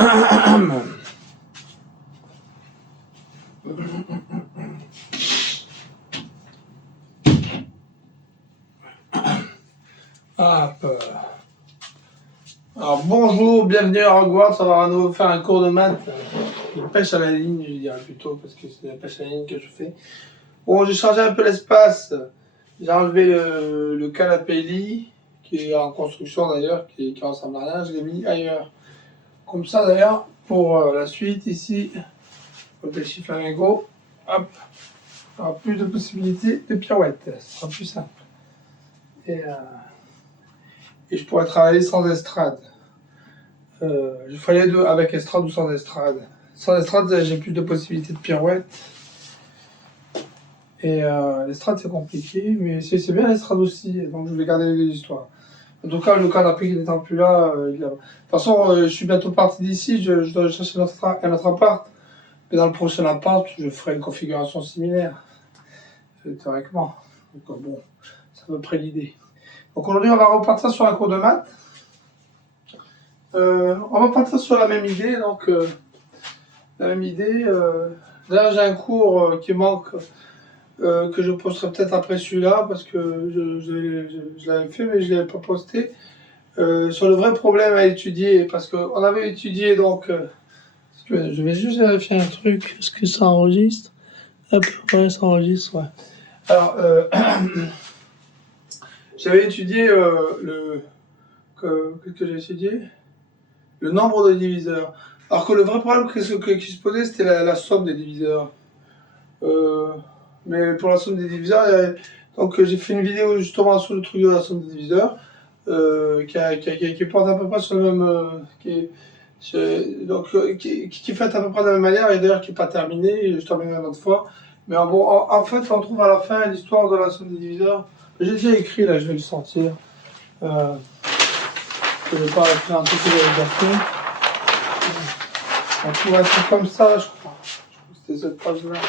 Alors bonjour, bienvenue à Hogwarts, on va à nouveau faire un cours de maths, de pêche à la ligne, je dirais plutôt, parce que c'est la pêche à la ligne que je fais. Bon, j'ai changé un peu l'espace, j'ai enlevé le canapé lit, qui est en construction d'ailleurs, qui ressemble à rien, je l'ai mis ailleurs. Comme ça d'ailleurs, pour la suite ici, le pêche flamingo, hop, il y aura plus de possibilités de pirouettes, ce sera plus simple. Et je pourrais travailler sans estrade. Je ferais les deux, avec estrade ou sans estrade. Sans estrade, j'ai plus de possibilités de pirouettes. Et l'estrade, c'est compliqué, mais c'est bien l'estrade aussi, donc je vais garder les deux histoires. En tout cas, le canapé qui n'étant plus là, de toute façon, je suis bientôt parti d'ici, je dois chercher un autre appart. Mais dans le prochain appart, je ferai une configuration similaire, théoriquement. Donc bon, c'est à peu près l'idée. Donc aujourd'hui, on va repartir sur un cours de maths. On va partir sur la même idée, donc la même idée. Là, j'ai un cours qui manque, que je posterai peut-être après celui-là, parce que je l'avais fait, mais je ne l'avais pas posté. Sur le vrai problème à étudier, parce qu'on avait étudié donc. Je vais juste vérifier un truc, est-ce que ça enregistre? Hop, ouais, ça enregistre, ouais. Alors, j'avais étudié qu'est-ce que j'ai étudié? Le nombre de diviseurs. Alors que le vrai problème qui se posait, c'était la somme des diviseurs. Mais pour la somme des diviseurs, donc j'ai fait une vidéo justement sur le truc de la somme des diviseurs, qui porte à peu près sur le même, qui fait à peu près de la même manière, et d'ailleurs qui n'est pas terminée, je terminerai une autre fois. Mais bon, en fait, on trouve à la fin l'histoire de la somme des diviseurs. J'ai déjà écrit, là, je vais le sortir. Je ne vais pas faire un truc que j'avais déjà fait. On trouve un truc comme ça, je crois. Je crois que c'était cette page-là.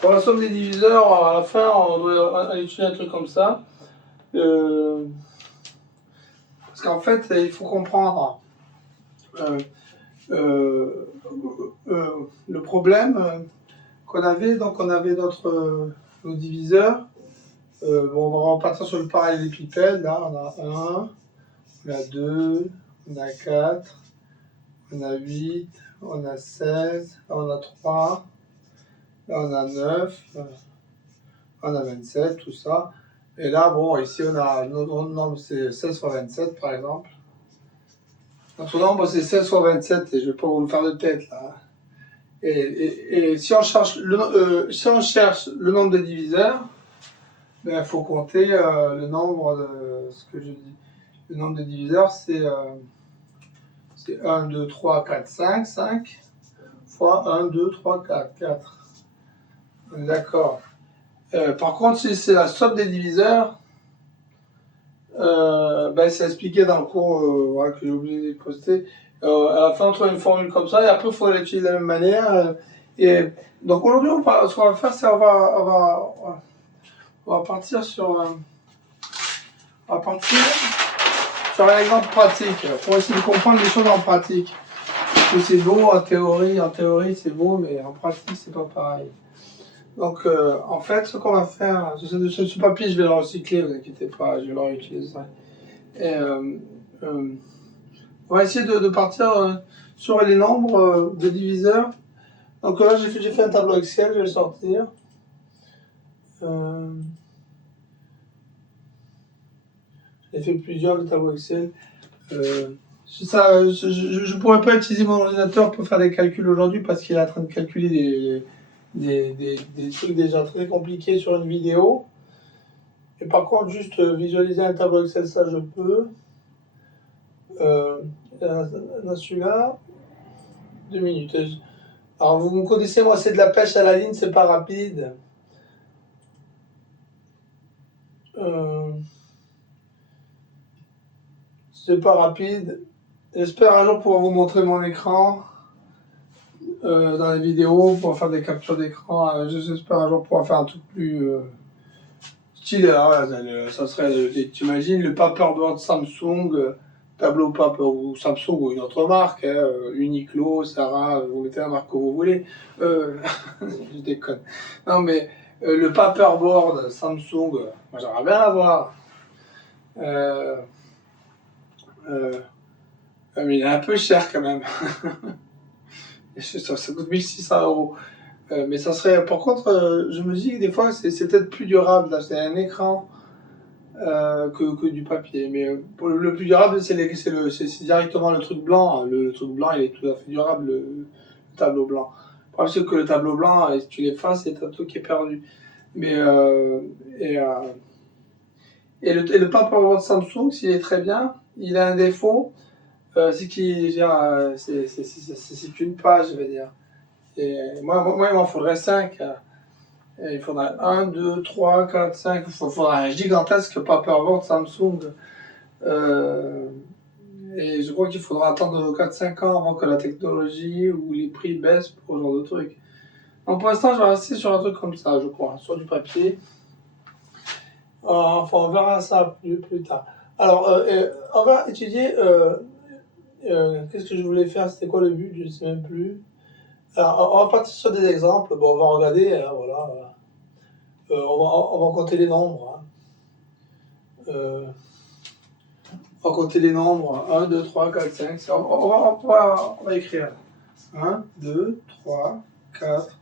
Pour la somme des diviseurs, à la fin, on doit étudier un truc comme ça. Parce qu'en fait, il faut comprendre le problème qu'on avait. Donc, on avait nos diviseurs. Bon, on va repartir sur le parallélépipède. Là, on a 1, on a 2, on a 4, on a 8, on a 16, là, on a 3, là, on a 9, on a 27, tout ça. Et là, bon, ici, on a notre nombre, c'est 16 fois 27, par exemple. Notre nombre, c'est 16 fois 27, et je ne vais pas vous le faire de tête, là. Et si on cherche le nombre de diviseurs, il faut compter le nombre de ce que je dis. Le nombre de diviseurs, c'est 1, 2, 3, 4, 5, 5 fois 1, 2, 3, 4, 4. D'accord. Par contre, si c'est la somme des diviseurs, c'est expliqué dans le cours voilà, que j'ai oublié de poster. À la fin, on trouve une formule comme ça, et après, il faut l'utiliser de la même manière. Et donc aujourd'hui, ce qu'on va faire, c'est on va partir sur un exemple pratique, pour essayer de comprendre les choses en pratique. Parce que c'est beau en théorie c'est beau, mais en pratique c'est pas pareil. Donc en fait, ce qu'on va faire, ce papier je vais le recycler, vous inquiétez pas, je vais le réutiliser. Et, on va essayer de partir sur les nombres de diviseurs. Donc là j'ai fait un tableau Excel, je vais le sortir. J'ai fait plusieurs tableaux Excel. Je ne pourrais pas utiliser mon ordinateur pour faire des calculs aujourd'hui parce qu'il est en train de calculer des trucs déjà très compliqués sur une vidéo. Et par contre, juste visualiser un tableau Excel, ça je peux. Dans celui-là, 2 minutes. Alors vous me connaissez, moi c'est de la pêche à la ligne, c'est pas rapide. C'est pas rapide. J'espère un jour pouvoir vous montrer mon écran dans les vidéos, pour faire des captures d'écran. J'espère un jour pouvoir faire un truc plus style, ça serait, t'imagines le paperboard Samsung, tableau paper ou Samsung ou une autre marque, hein, Uniqlo, Sarah, vous mettez la marque que vous voulez. Je déconne. Non mais le paperboard Samsung, moi j'aimerais bien l'avoir. Euh, euh, mais il est un peu cher quand même. Ça coûte 1600 €. Mais ça serait, par contre, je me dis que des fois c'est peut-être plus durable d'acheter un écran que du papier. Mais pour le plus durable, c'est directement le truc blanc. Le truc blanc, il est tout à fait durable, le tableau blanc. Le problème, c'est que le tableau blanc, si tu l'effaces, c'est un truc qui est perdu. Mais, et, euh, et le paperboard Samsung, s'il est très bien, il a un défaut, c'est c'est qu'une page, je vais dire. Et moi, il m'en faudrait 5. Il faudrait 1, 2, 3, 4, 5. Il faudrait un gigantesque paperboard Samsung. Euh, et je crois qu'il faudra attendre 4-5 ans avant que la technologie ou les prix baissent pour ce genre de truc. Donc pour l'instant, je vais rester sur un truc comme ça, je crois, sur du papier. Enfin, on verra ça plus tard. Alors, on va étudier. Qu'est-ce que je voulais faire? C'était quoi le but? Je ne sais même plus. Alors, on va partir sur des exemples. Bon, on va regarder. Hein, voilà. On va compter les nombres. Hein. On va compter les nombres. 1, 2, 3, 4, 5. On va écrire. 1, 2, 3, 4,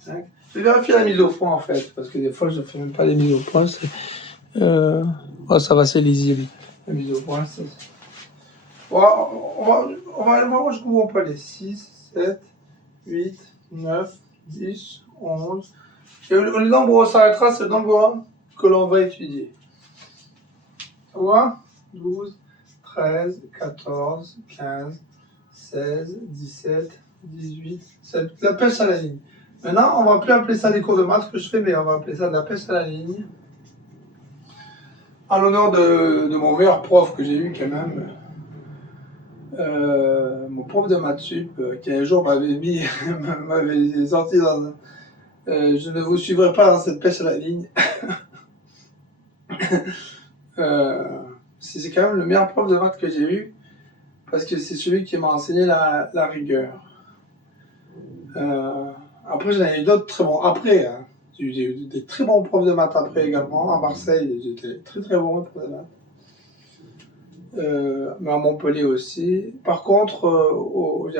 5. Je vais vérifier la mise au point en fait. Parce que des fois, je ne fais même pas les mises au point. Ça va, c'est lisible. La mise au point, c'est. On va aller voir jusqu'où on peut aller. 6, 7, 8, 9, 10, 11. Et le nombre où on s'arrêtera, c'est le nombre que l'on va étudier. Tu vois? 12, 13, 14, 15, 16, 17, 18, 17. La pêche à la ligne. Maintenant, on va plus appeler ça des cours de maths que je fais, mais on va appeler ça de la pêche à la ligne. En l'honneur de mon meilleur prof que j'ai eu quand même. Mon prof de maths sup, qui un jour m'avait sorti dans je ne vous suivrai pas dans cette pêche à la ligne. C'est quand même le meilleur prof de maths que j'ai eu, parce que c'est celui qui m'a enseigné la rigueur. Après, j'en ai eu d'autres très bons. Après, hein, j'ai eu des très bons profs de maths après également. À Marseille, j'étais très très bon prof de maths. Mais à Montpellier aussi. Par contre,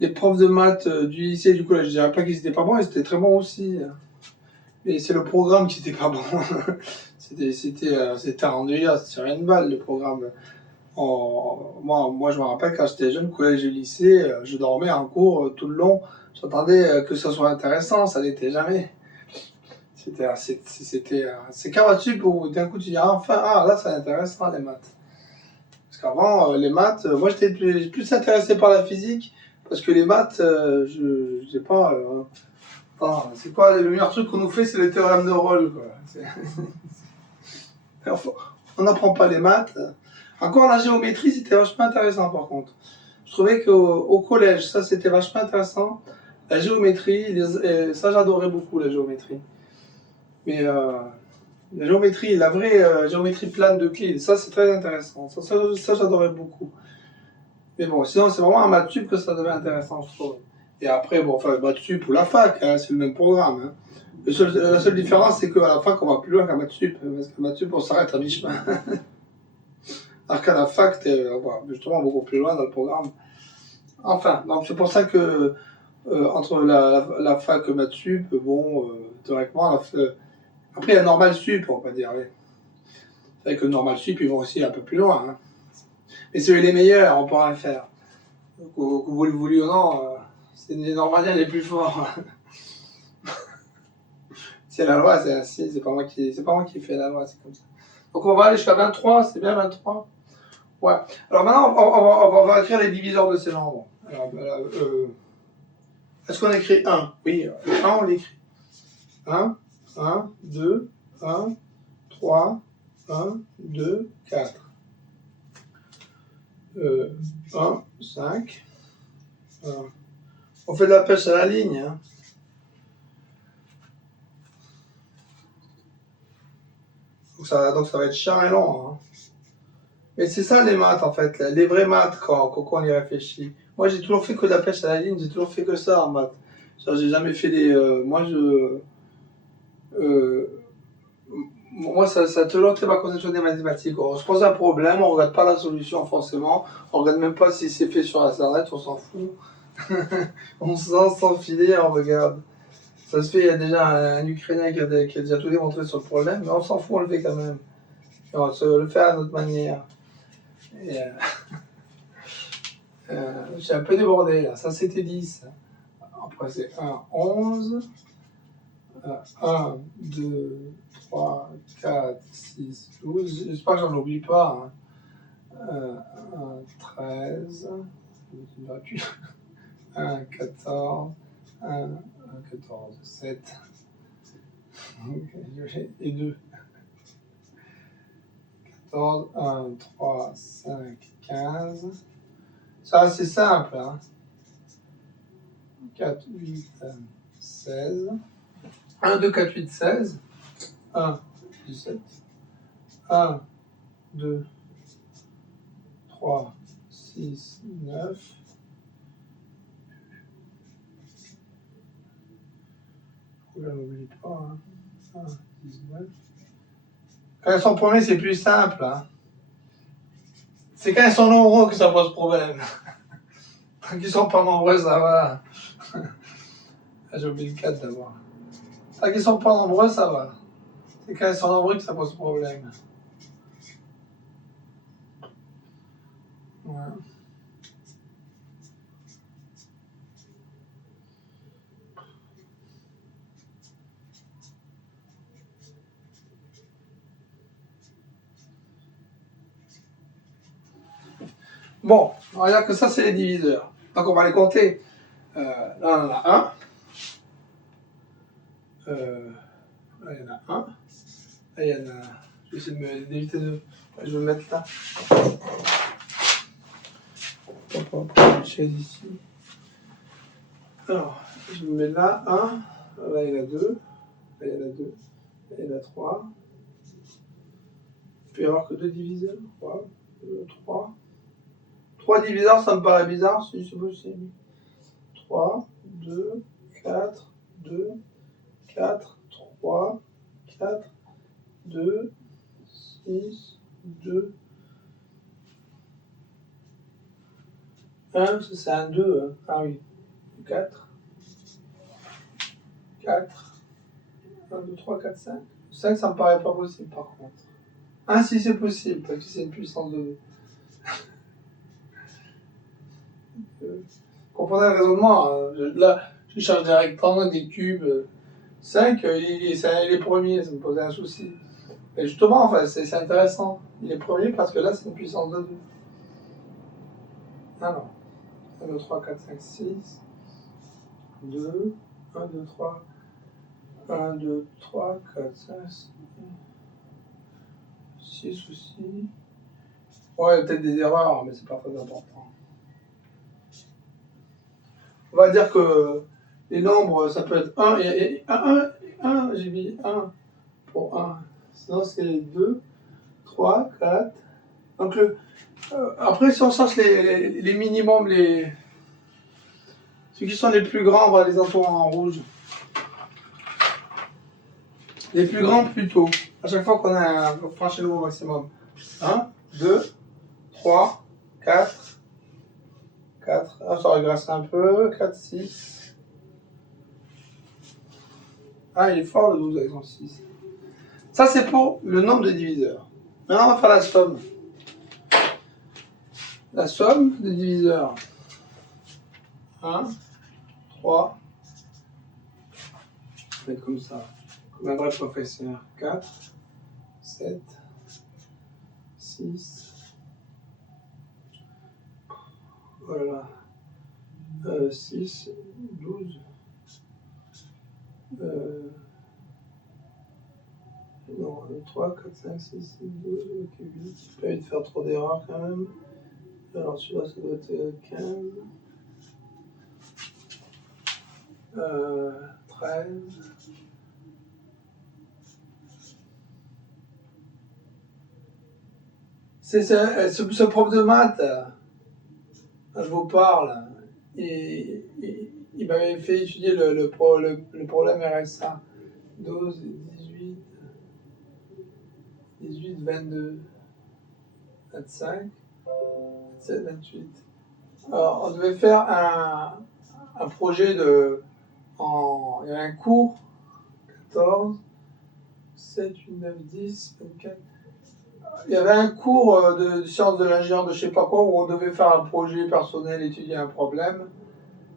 les profs de maths du lycée et du collège, je dirais pas qu'ils étaient pas bons, ils étaient très bons aussi. Mais c'est le programme qui était pas bon. C'était ennuyeux, c'était rien de mal le programme. Moi, je me rappelle quand j'étais jeune, collège et lycée, je dormais en cours tout le long. J'attendais que ça soit intéressant, ça n'était jamais. C'est qu'à Matsup où d'un coup tu dis enfin, là c'est intéressant les maths. Parce qu'avant, les maths, moi j'étais plus intéressé par la physique, parce que les maths, je sais pas. C'est quoi le meilleur truc qu'on nous fait, c'est le théorème de Rolle, quoi. On n'apprend pas les maths. Encore la géométrie, c'était vachement intéressant par contre. Je trouvais qu'au collège, ça c'était vachement intéressant. La géométrie, ça j'adorais beaucoup la géométrie. Mais la géométrie, la vraie géométrie plane d'Euclide, ça c'est très intéressant. Ça j'adorais beaucoup. Mais bon, sinon c'est vraiment un maths sup que ça devient intéressant, je trouve. Et après, bon, enfin, maths sup ou la fac, hein, c'est le même programme. Hein. La seule différence, c'est qu'à la fac, on va plus loin qu'à maths sup. Parce qu'à maths sup, on s'arrête à mi-chemin. Alors qu'à la fac, on va justement beaucoup plus loin dans le programme. Enfin, donc c'est pour ça que entre la fac et maths sup, bon, théoriquement, après il y a normal sup, on va dire. Oui. C'est vrai que normal sup, ils vont aussi un peu plus loin. Hein. Mais c'est les meilleurs, on peut rien faire. Que vous le vouliez ou non, c'est les normaliens les plus forts. C'est la loi, c'est ainsi, c'est pas moi qui fais la loi, c'est comme ça. Donc on va aller jusqu'à 23, c'est bien 23? Ouais. Alors maintenant, on va écrire les diviseurs de ces nombres. Alors, est-ce qu'on écrit 1? Oui, 1 on l'écrit. 1, 1, 2, 1, 3, 1, 2, 4. 1, 5. On fait de la pêche à la ligne. Hein. Donc ça va être chiant et long. Hein. Mais c'est ça les maths en fait, les vraies maths quand on y réfléchit. Moi j'ai toujours fait que de la pêche à la ligne, j'ai toujours fait que ça en maths. J'ai jamais fait des. Moi ça a toujours été ma conception des mathématiques. On se pose un problème, on regarde pas la solution forcément, on regarde même pas si c'est fait sur internet, on s'en fout. On se lance sans filer, on regarde. Ça se fait, il y a déjà un Ukrainien qui a déjà tout démontré sur le problème, mais on s'en fout, on le fait quand même. Et on se le fait à notre manière. Et, j'ai un peu débordé là, ça c'était 10. Après c'est 1, 11. 1, 2, 3, 4, 6, 12. J'espère que j'en oublie pas. Hein. 1, 13. 1, 14. 1, 14, 7. Et 2. 14, 1, 3, 5, 15. Ça, c'est simple. Hein. 4, 8, 16. 1, 2, 4, 8, 16. 1, 17. 1, 2, 3, 6, 9. Je n'oublie pas. Hein. 1, 19. Quand ils sont premiers, c'est plus simple. Hein. C'est quand ils sont nombreux que ça pose problème. Quand ils sont pas nombreux, ça va. J'ai oublié le 4 d'abord. Tant qu'ils sont pas nombreux, ça va. C'est quand ils sont nombreux que ça pose problème. Ouais. Bon, on va dire que ça, c'est les diviseurs. Donc, on va les compter. Là, on en a un. Là, il y en a un. Là, il y en a... Je vais essayer d'éviter de... Je vais me mettre là. On va prendre une chaise ici. Alors, je me mets là, 1. Là, il y en a 2. Là, il y en a 2. Là, il y en a 3. Il peut y avoir que 2 diviseurs. 3. 3. 3 diviseurs, ça me paraît bizarre, si c'est possible. 3, 2, 4, 2, 4, 3, 4, 2, 6, 2, 1, c'est un 2. Hein. Ah oui. 4, 4, 1, 2, 3, 4, 5. 5, ça me paraît pas possible par contre. 1, si c'est possible, parce que c'est une puissance de 2. Comprenez le raisonnement. Hein. Là, je cherche des rectangles, des cubes. 5, il est premier, ça me posait un souci. Mais justement, enfin, c'est intéressant. Il est premier parce que là, c'est une puissance de 2. Ah non. 1, 2, 3, 4, 5, 6. 2. 1, 2, 3. 1, 2, 3, 4, 5, 6 aussi. Ouais, il y a peut-être des erreurs, mais c'est pas très important. On va dire que les nombres, ça peut être 1 et 1, j'ai mis 1 pour 1. Sinon, c'est 2, 3, 4. Donc, après, si on cherche les minimums, ceux qui sont les plus grands, on va les entourer en rouge. Les plus grands, plutôt. À chaque fois qu'on a franchi le nouveau maximum. 1, 2, 3, 4. 4. Ah, ça régresse un peu. 4, 6. Ah, il est fort le 12 avec son 6. Ça, c'est pour le nombre de diviseurs. Maintenant, on va faire la somme. La somme des diviseurs. 1, 3. Je vais mettre comme ça. Comme un vrai professeur. 4, 7, 6. Voilà. 6, 12. Non, 3, 4, 5, 6, 7, 12, ok, 8. J'ai pas envie de faire trop d'erreurs quand même. Alors celui-là, ça doit être 15. 13. Ce prof de maths, je vous parle, il m'avait fait étudier le problème RSA. 12, 18, 22, 25, 27, 28. Alors, on devait faire un projet il y avait un cours, 14, 7, 8, 9, 10, 24. Il y avait un cours de sciences de l'ingénieur de je sais pas quoi où on devait faire un projet personnel, étudier un problème.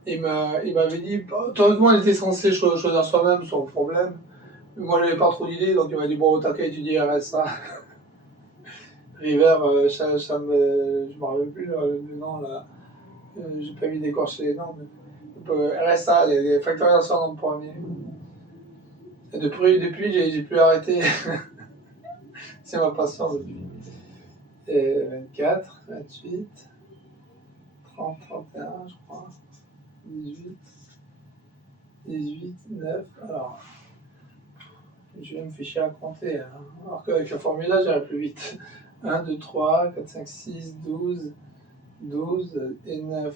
Il m'avait dit, théoriquement, il était censé choisir soi-même son problème. Mais moi, j'avais pas trop d'idées, donc il m'a dit, bon, t'as qu'à étudier RSA. River, je me rappelle plus le nom là. J'ai pas mis d'écorcher les noms, mais RSA, les factorisations en premier. Et depuis j'ai plus arrêté. C'est ma passion depuis. Et 24, 28, 30, 31, je crois. 18, 9. Alors, je vais me faire chier à compter. Hein. Alors qu'avec la formule-là, j'irai plus vite. 1, 2, 3, 4, 5, 6, 12 et 9,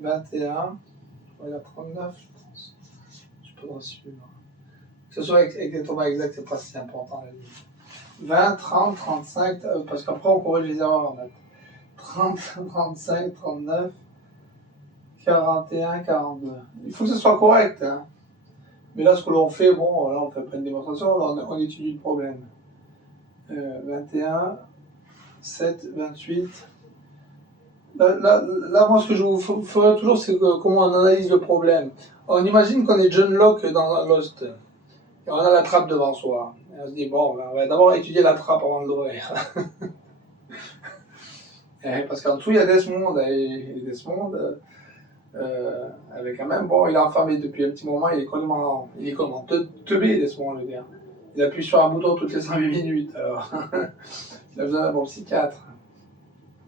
21. On va dire 39, je pense. Je peux en suivre. Que ce soit avec les tombes exacts, c'est pas si important la limite. 20, 30, 35, parce qu'après on corrige les erreurs en fait. 30, 35, 39, 41, 42. Il faut que ce soit correct. Hein. Mais là, ce que l'on fait, bon, là on fait pas une démonstration, là, on étudie le problème. 21, 7, 28. Là, moi, ce que je vous ferai toujours, c'est comment on analyse le problème. On imagine qu'on est John Locke dans Lost. Et on a la trappe devant soi. Et on se dit, bon, on va d'abord étudier la trappe avant de l'ouvrir. Parce qu'en dessous, il y a Desmond. Et Desmond, avec quand même, bon, il est enfermé depuis un petit moment, il est complètement teubé, Desmond, je veux dire. Il appuie sur un bouton toutes les 5 minutes, alors. Il a besoin d'un bon psychiatre.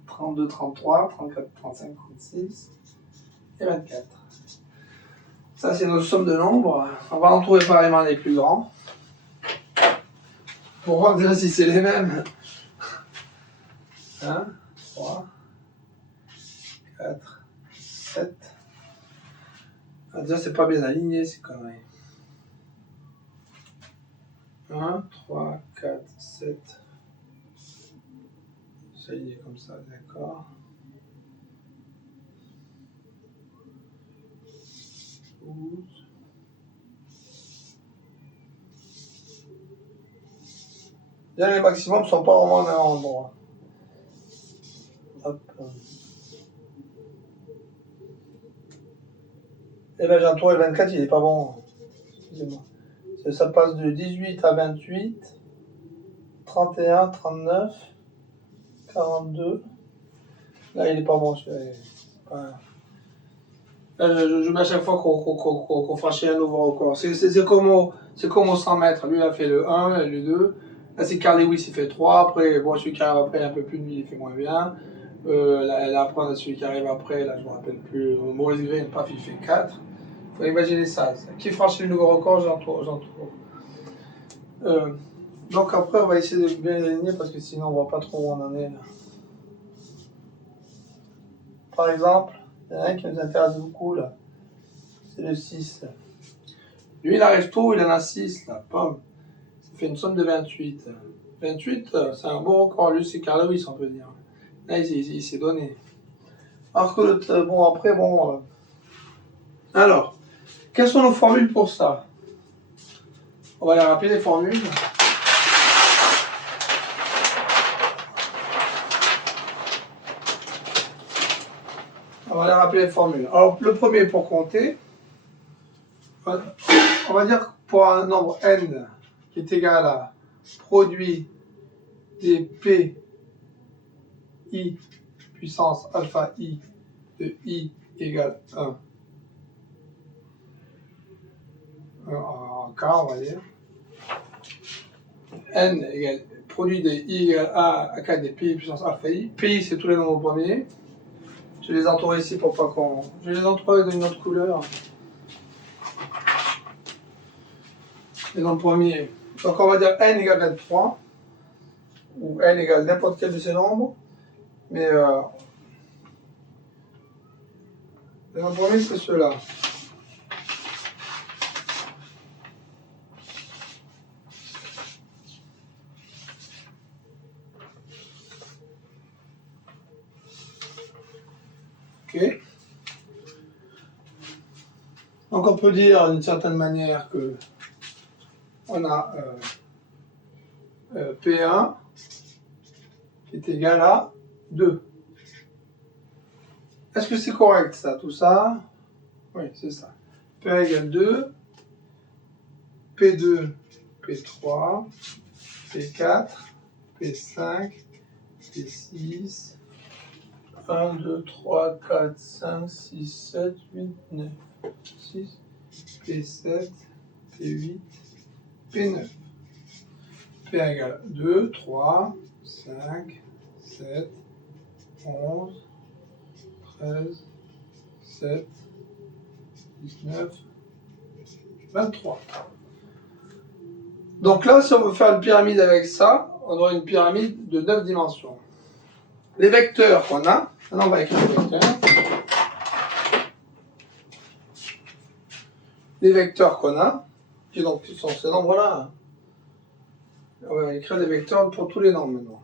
32, 33, 34, 35, 36 et 24. Ça, c'est nos sommes de nombres. On va en trouver pareillement les plus grands. Pour voir déjà si c'est les mêmes. 1, 3, 4, 7. Ah, déjà, c'est pas bien aligné, ces conneries. 1, 3, 4, 7. Ça, il est comme ça, d'accord. 12. Là, les maximums ne sont pas vraiment au même endroit. Hop. Et là, j'ai entouré le 24, il n'est pas bon. Excusez-moi. Ça passe de 18 à 28, 31, 39, 42. Là, il n'est pas bon, celui-là. Là, je mets à chaque fois qu'on franchit un nouveau record. C'est comme au 100 mètres. Lui, il a fait le 1, le 2. Là, c'est Carl Lewis, il fait 3. Après, bon, celui qui arrive après, un peu plus de lui, il fait moins bien. Là, après, celui qui arrive après, là, je ne me rappelle plus. Maurice Green, paf, il fait 4. Il faut imaginer ça. Qui franchit le nouveau record, j'en trouve. Donc après, on va essayer de bien aligner parce que sinon, on ne voit pas trop où on en est. Là. Par exemple, il y en a un qui nous intéresse beaucoup, là. C'est le 6. Lui, il arrive tôt, il en a 6, là. Pomme. Ça fait une somme de 28. 28, c'est un bon record. Lui, c'est Carl Lewis, on peut dire. Là, il s'est donné. Alors que l'autre, bon, après, bon... Alors, quelles sont nos formules pour ça? On va les rappeler, les formules. On va les rappeler les formules. Alors, le premier pour compter, on va dire pour un nombre n qui est égal à produit des p i puissance alpha i de i égale 1 en k, on va dire. N égale produit de i égale a à k des pi puissance alpha i. Pi, c'est tous les nombres premiers. Je vais les entourer ici pour pas qu'on... Je vais les entourer d'une autre couleur. Les nombres premiers. Donc on va dire n égale 23. où n égale n'importe quel de ces nombres, mais le premier c'est ceux-là. Ok. Donc on peut dire d'une certaine manière que on a P1 qui est égal à 2. Est-ce que c'est correct ça, tout ça? Oui, c'est ça. P1 égale 2, P2, P3, P4, P5, P6, 1, 2, 3, 4, 5, 6, 7, 8, 9, 6, P7, P8, P9. P1 égale 2, 3, 5, 7, 11, 13, 7, 19, 23. Donc là, si on veut faire une pyramide avec ça, on aura une pyramide de 9 dimensions. Les vecteurs qu'on a, maintenant on va écrire les vecteurs. Les vecteurs qu'on a, qui donc sont ces nombres-là. On va écrire des vecteurs pour tous les nombres maintenant.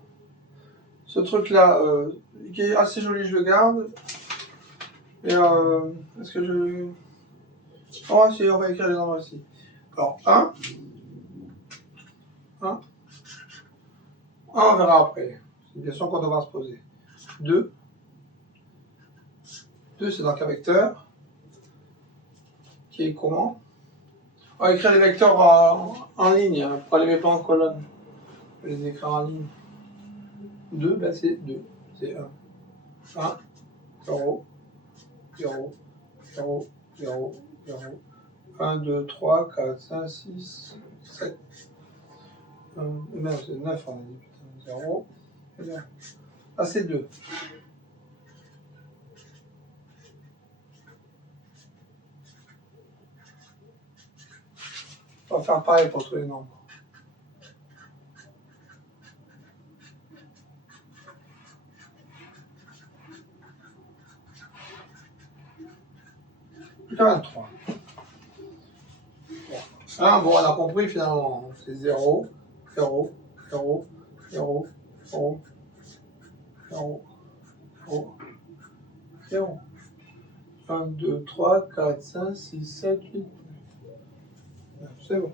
Ce truc-là, qui est assez joli, je le garde. Et est-ce que je... Oh, si, on va écrire les nombres aussi. Alors, 1, on verra après. C'est une question qu'on devra se poser. 2, c'est donc un vecteur qui est comment? On va écrire les vecteurs en ligne, hein, pas les mettre en colonne. On va les écrire en ligne. 2, ben c'est 2, c'est 1. 1, 0, 0, 0, 0, 0. 1, 2, 3, 4, 5, 6, 7. Merde, c'est 9, on a dit, putain, 0. Ah, c'est 2. On va faire pareil pour tous les nombres. Plus 23. Bon, on a compris finalement. C'est 0, 0, 0, 0, 0, 0, 0, 0. 1, 2, 3, 4, 5, 6, 7, 8. C'est bon.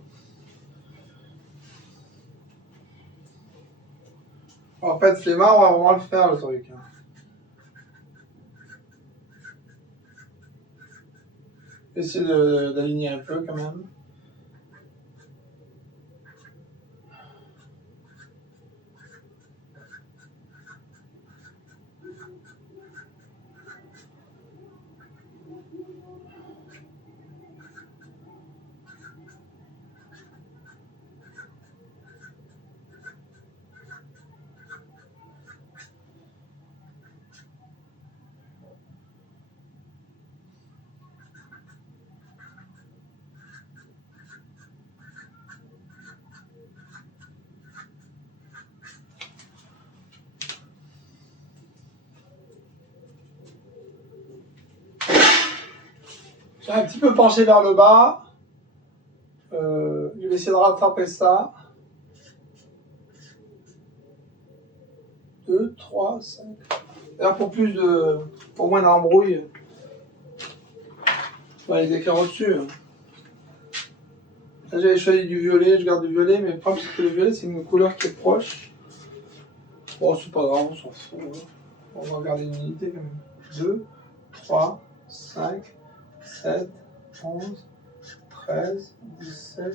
En fait, c'est marrant, on va vraiment le faire le truc. Hein. Essayez d'aligner un peu quand même. J'ai un petit peu penché vers le bas. Je vais essayer de rattraper ça. 2, 3, 5. D'ailleurs, pour moins d'embrouille, je vais les écrire au-dessus. Hein. Là, j'avais choisi du violet, je garde du violet, mais le problème, c'est que le violet, c'est une couleur qui est proche. Bon, c'est pas grave, on s'en fout. Hein. On va garder une unité quand même. 2, 3, 5, 7, 11, 13, 17,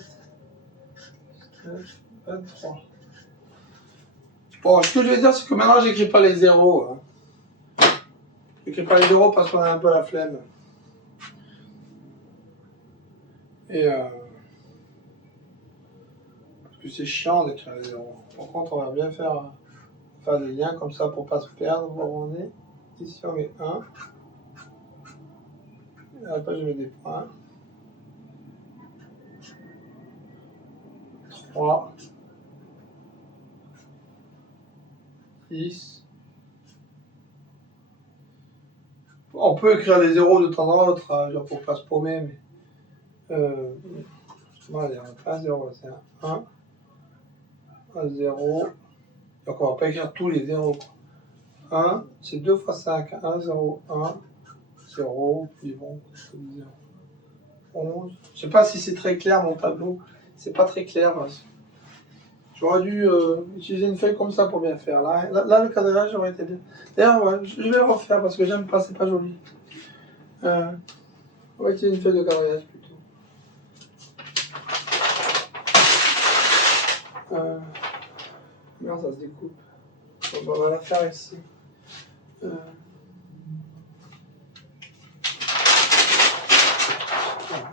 19, 23. Bon, ce que je vais dire, c'est que maintenant, j'écris pas les zéros. Hein. J'écris pas les zéros parce qu'on a un peu la flemme. Et parce que c'est chiant d'écrire les zéros. Par contre, on va bien faire des liens comme ça pour pas se perdre où on est. Ici, on met 1. Et après, je mets des points. 3. 10. On peut écrire les zéros de temps en autre, hein, genre pour pas se paumer, mais... allez, on va faire un 0, là, c'est un 0. Donc on va pas écrire tous les zéros. 1, c'est 2 fois 5, 1, 0, 1, 0, puis bon, 0, 11. Je sais pas si c'est très clair mon tableau, c'est pas très clair. J'aurais dû utiliser une feuille comme ça pour bien faire. Là le cadrage aurait été bien. D'ailleurs, ouais, je vais le refaire parce que j'aime pas, c'est pas joli. On va utiliser une feuille de cadrage plutôt. Merde, ça se découpe. On va la faire ici.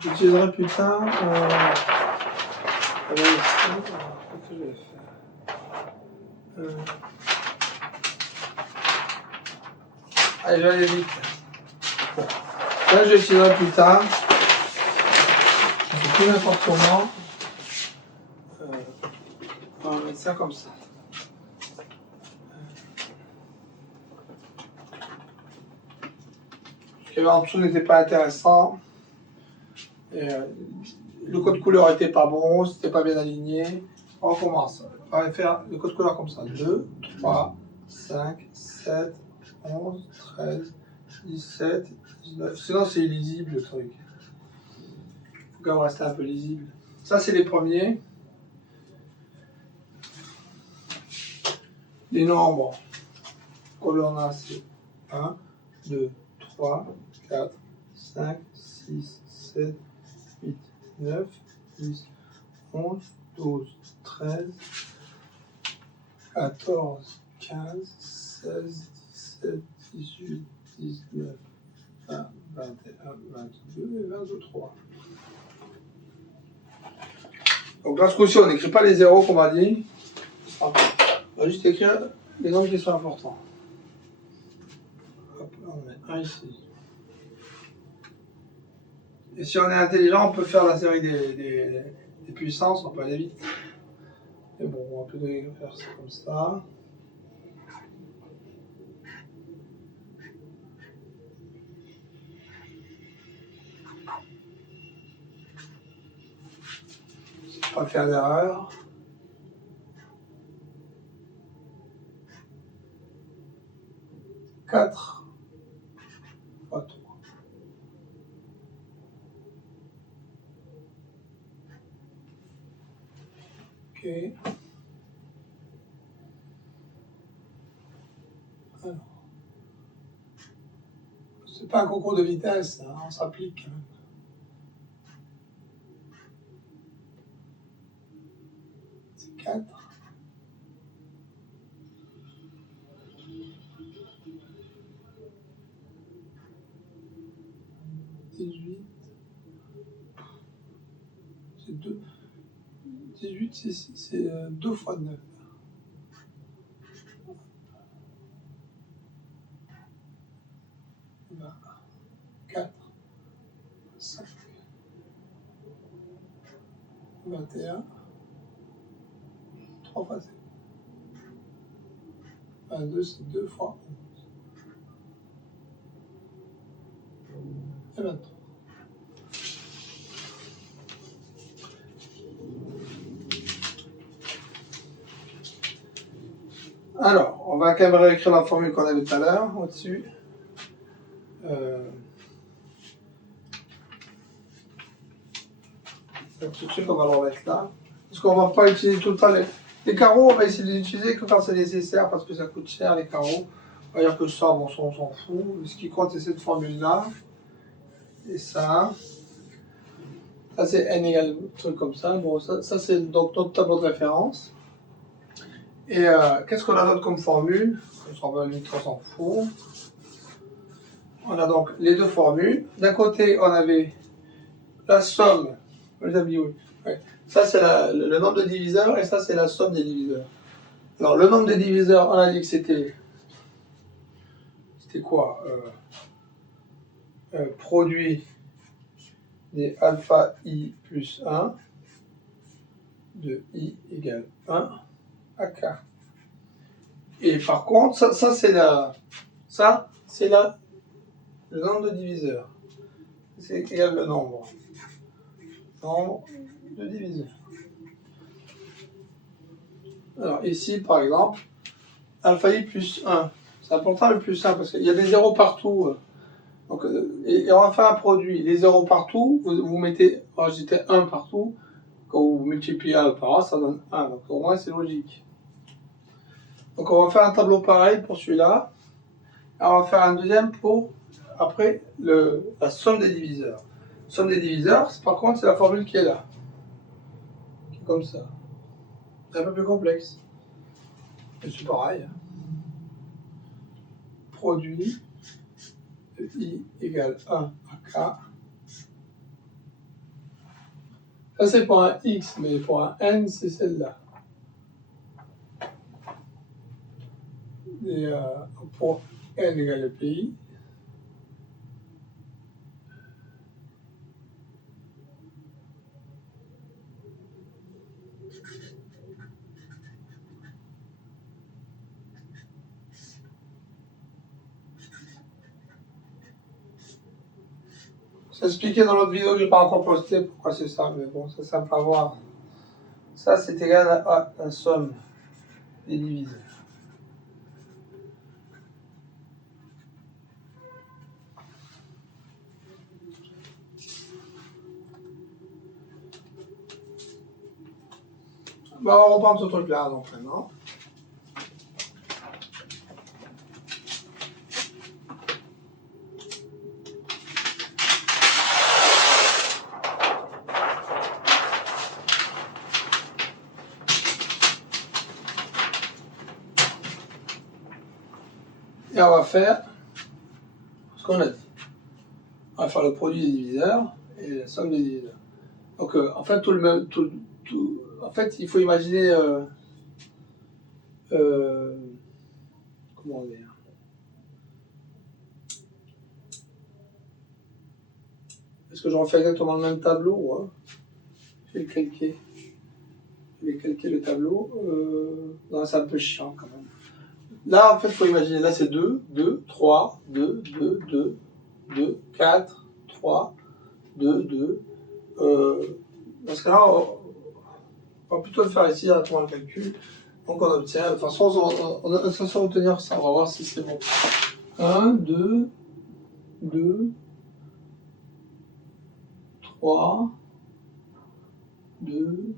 J'utiliserai plus tard. Qu'est-ce que je vais faire Allez, je vais aller vite. Bon. Là, je l'utiliserai plus tard. C'est plus n'importe comment. On va mettre ça comme ça. Ce qu'il y avait en dessous n'était pas intéressant. Et, le code couleur n'était pas bon, c'était pas bien aligné. On recommence. On va faire le code couleur comme ça. 2, 3, 5, 7, 11, 13, 17, 19. Sinon, c'est illisible le truc. Il faut quand même rester un peu lisible. Ça, c'est les premiers. Les nombres qu'on a, c'est 1, 2, 3, 4, 5, 6, 7, 8, 9, 10, 11, 12, 13, 14, 15, 16, 17, 18, 19, 20, 21, 22 et 23. Donc dans ce coup-ci, on n'écrit pas les zéros qu'on m'a dit. On va juste écrire les nombres qui sont importants. Hop, là, on met un ici. Et si on est intelligent, on peut faire la série des puissances, on peut aller vite. Mais bon, on va plutôt faire ça comme ça. Pas faire d'erreur. Quatre fois 3. Ok. Alors. C'est pas un concours de vitesse, hein, on s'applique. C'est 4. 18. C'est 2. 18, c'est 2 fois 9. 20. 4. 5. 21. 3 fois 7. 22, c'est 2 fois 11. Et 23. Alors, on va quand même réécrire la formule qu'on avait tout à l'heure, au-dessus. Tout de suite, on va le remettre là. Parce qu'on ne va pas utiliser tout le temps les carreaux, on va essayer de les utiliser que quand c'est nécessaire, parce que ça coûte cher, les carreaux. On va dire que ça, bon, on s'en fout. Ce qui compte, c'est cette formule-là. Et ça. Ça, c'est n égale truc comme ça. Bon, ça c'est donc notre tableau de référence. Et qu'est-ce qu'on a d'autre comme formule? On s'en fout. On a donc les deux formules. D'un côté, on avait la somme. Les amis, oui. Ouais. Ça, c'est le nombre de diviseurs et ça, c'est la somme des diviseurs. Alors, le nombre de diviseurs, on a dit que c'était. C'était quoi produit des alpha i plus 1 de i égale 1 à k. Et par contre, ça c'est le nombre de diviseurs. C'est égal le nombre de diviseurs. Alors ici, par exemple, alpha i plus 1. C'est important le plus 1 parce qu'il y a des zéros partout. Donc, et on va faire un produit. Les zéros partout, vous mettez, rajoutez 1 partout. Quand vous multipliez 1 par 1, ça donne 1. Donc au moins c'est logique. Donc on va faire un tableau pareil pour celui-là. On va faire un deuxième pour, après, la somme des diviseurs. Somme des diviseurs, par contre, c'est la formule qui est là. Qui est comme ça. C'est un peu plus complexe. Mais c'est pareil. Produit de I égale 1 à K. Ça, c'est pour un X, mais pour un N, c'est celle-là. Et pour N égale PI, c'est expliqué dans l'autre vidéo que je n'ai pas encore posté pourquoi c'est ça, mais bon, c'est simple à voir. Ça, c'est égal à la somme des diviseurs. Bon, on va reprendre ce truc-là, donc, maintenant. Et on va faire ce qu'on a dit. On va faire le produit des diviseurs et la somme des diviseurs. Donc, en fait, en fait, il faut imaginer... comment dire? Est-ce que je refais exactement le même tableau, hein? Je vais le calquer. Je vais calquer le tableau. Non, c'est un peu chiant quand même. Là, en fait, il faut imaginer, là c'est 2, 2, 3, 2, 2, 2, 2, 4, 3, 2, 2. Dans ce cas-là, on va plutôt le faire ici, directement le calcul. Donc on obtient, de toute façon, on est censé obtenir ça. On va voir si c'est bon. 1, 2, 2, 3, 2.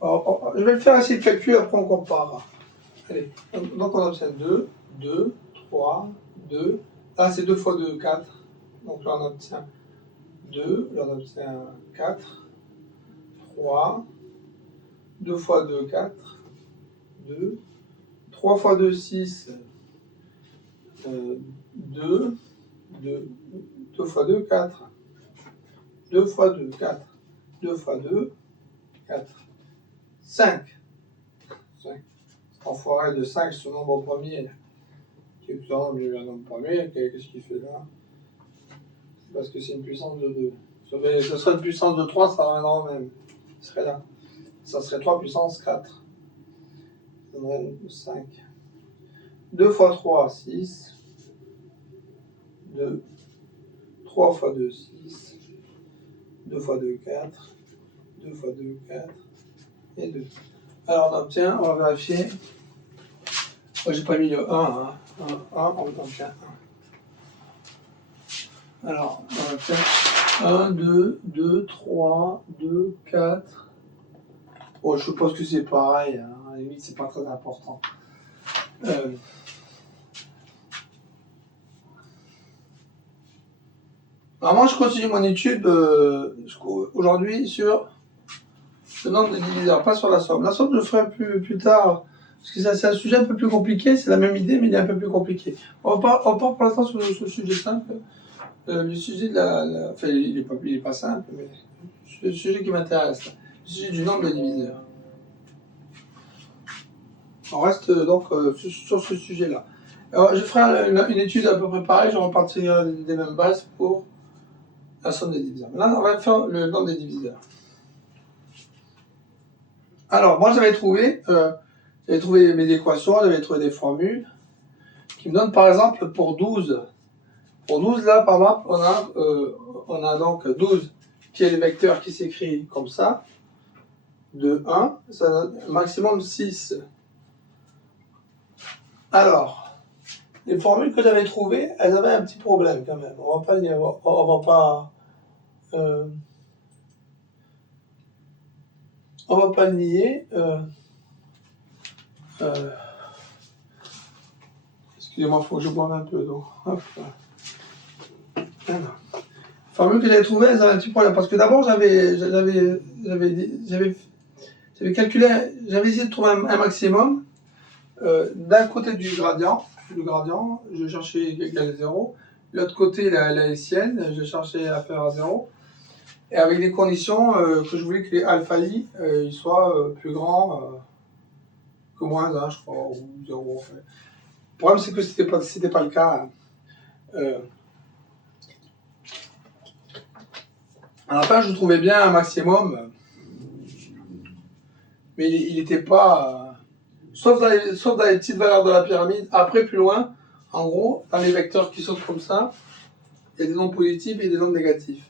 Alors, je vais le faire ici le calcul, après on compare. Allez, donc on obtient 2, 2, 3, 2. Là c'est 2 fois 2, 4. Donc là on obtient 2, là on obtient 4, 3, 2 fois 2, 4, 2, 3 fois 2, 6, 2, 2 fois 2, 4, 2 fois 2, 4, 2 fois 2, 4, 5. 5. Cet enfoiré de 5, ce nombre premier. J'ai eu un nombre premier, qu'est-ce qu'il fait là? C'est parce que c'est une puissance de 2. Ce serait une puissance de 3, ça reviendra au même. Ce serait là. Ça serait 3 puissance 4. Ça donnerait 5. 2 fois 3, 6. 2. 3 fois 2, 6. 2 fois 2, 4. 2 fois 2, 4. Et 2. Alors on obtient, on va vérifier. Moi j'ai pas mis le 1, hein. 1, on obtient 1. Alors on obtient 1, 2, 2, 3, 2, 4. Bon, je suppose que c'est pareil, hein. À la limite c'est pas très important. Alors moi je continue mon étude aujourd'hui sur le nombre de diviseurs, pas sur la somme. La somme je le ferai plus tard, parce que c'est un sujet un peu plus compliqué, c'est la même idée mais il est un peu plus compliqué. On part pour l'instant sur ce sujet simple. Le sujet de la... Enfin il est pas simple, mais c'est le sujet qui m'intéresse, le sujet du nombre de diviseurs. On reste donc sur ce sujet-là. Alors, je ferai une étude à peu près pareille, je repartirai des mêmes bases pour la somme des diviseurs. Maintenant, on va faire le nombre des diviseurs. Alors, moi, j'avais trouvé J'avais trouvé mes équations, j'avais trouvé des formules qui me donnent par exemple pour 12. Pour 12, là, par exemple, on a donc 12 qui est le vecteur qui s'écrit comme ça, de 1, ça donne maximum 6. Alors, les formules que j'avais trouvées, elles avaient un petit problème quand même. On va pas le nier. Excusez-moi, il faut que je boive un peu d'eau. Hop. Alors. Les formules que j'avais trouvées, elles avaient un petit problème. Parce que d'abord, j'avais calculé, j'avais essayé de trouver un maximum d'un côté du gradient. Je cherchais égal à 0. De l'autre côté, la hessienne, je cherchais à faire à 0. Et avec des conditions que je voulais que les alpha i ils soient plus grands que moins 1, je crois, ou 0 en fait. Le problème, c'est que c'était pas le cas. À la fin, je trouvais bien un maximum, mais il n'était pas... sauf dans les petites valeurs de la pyramide. Après, plus loin, en gros, dans les vecteurs qui sautent comme ça, il y a des nombres positifs et des nombres négatifs.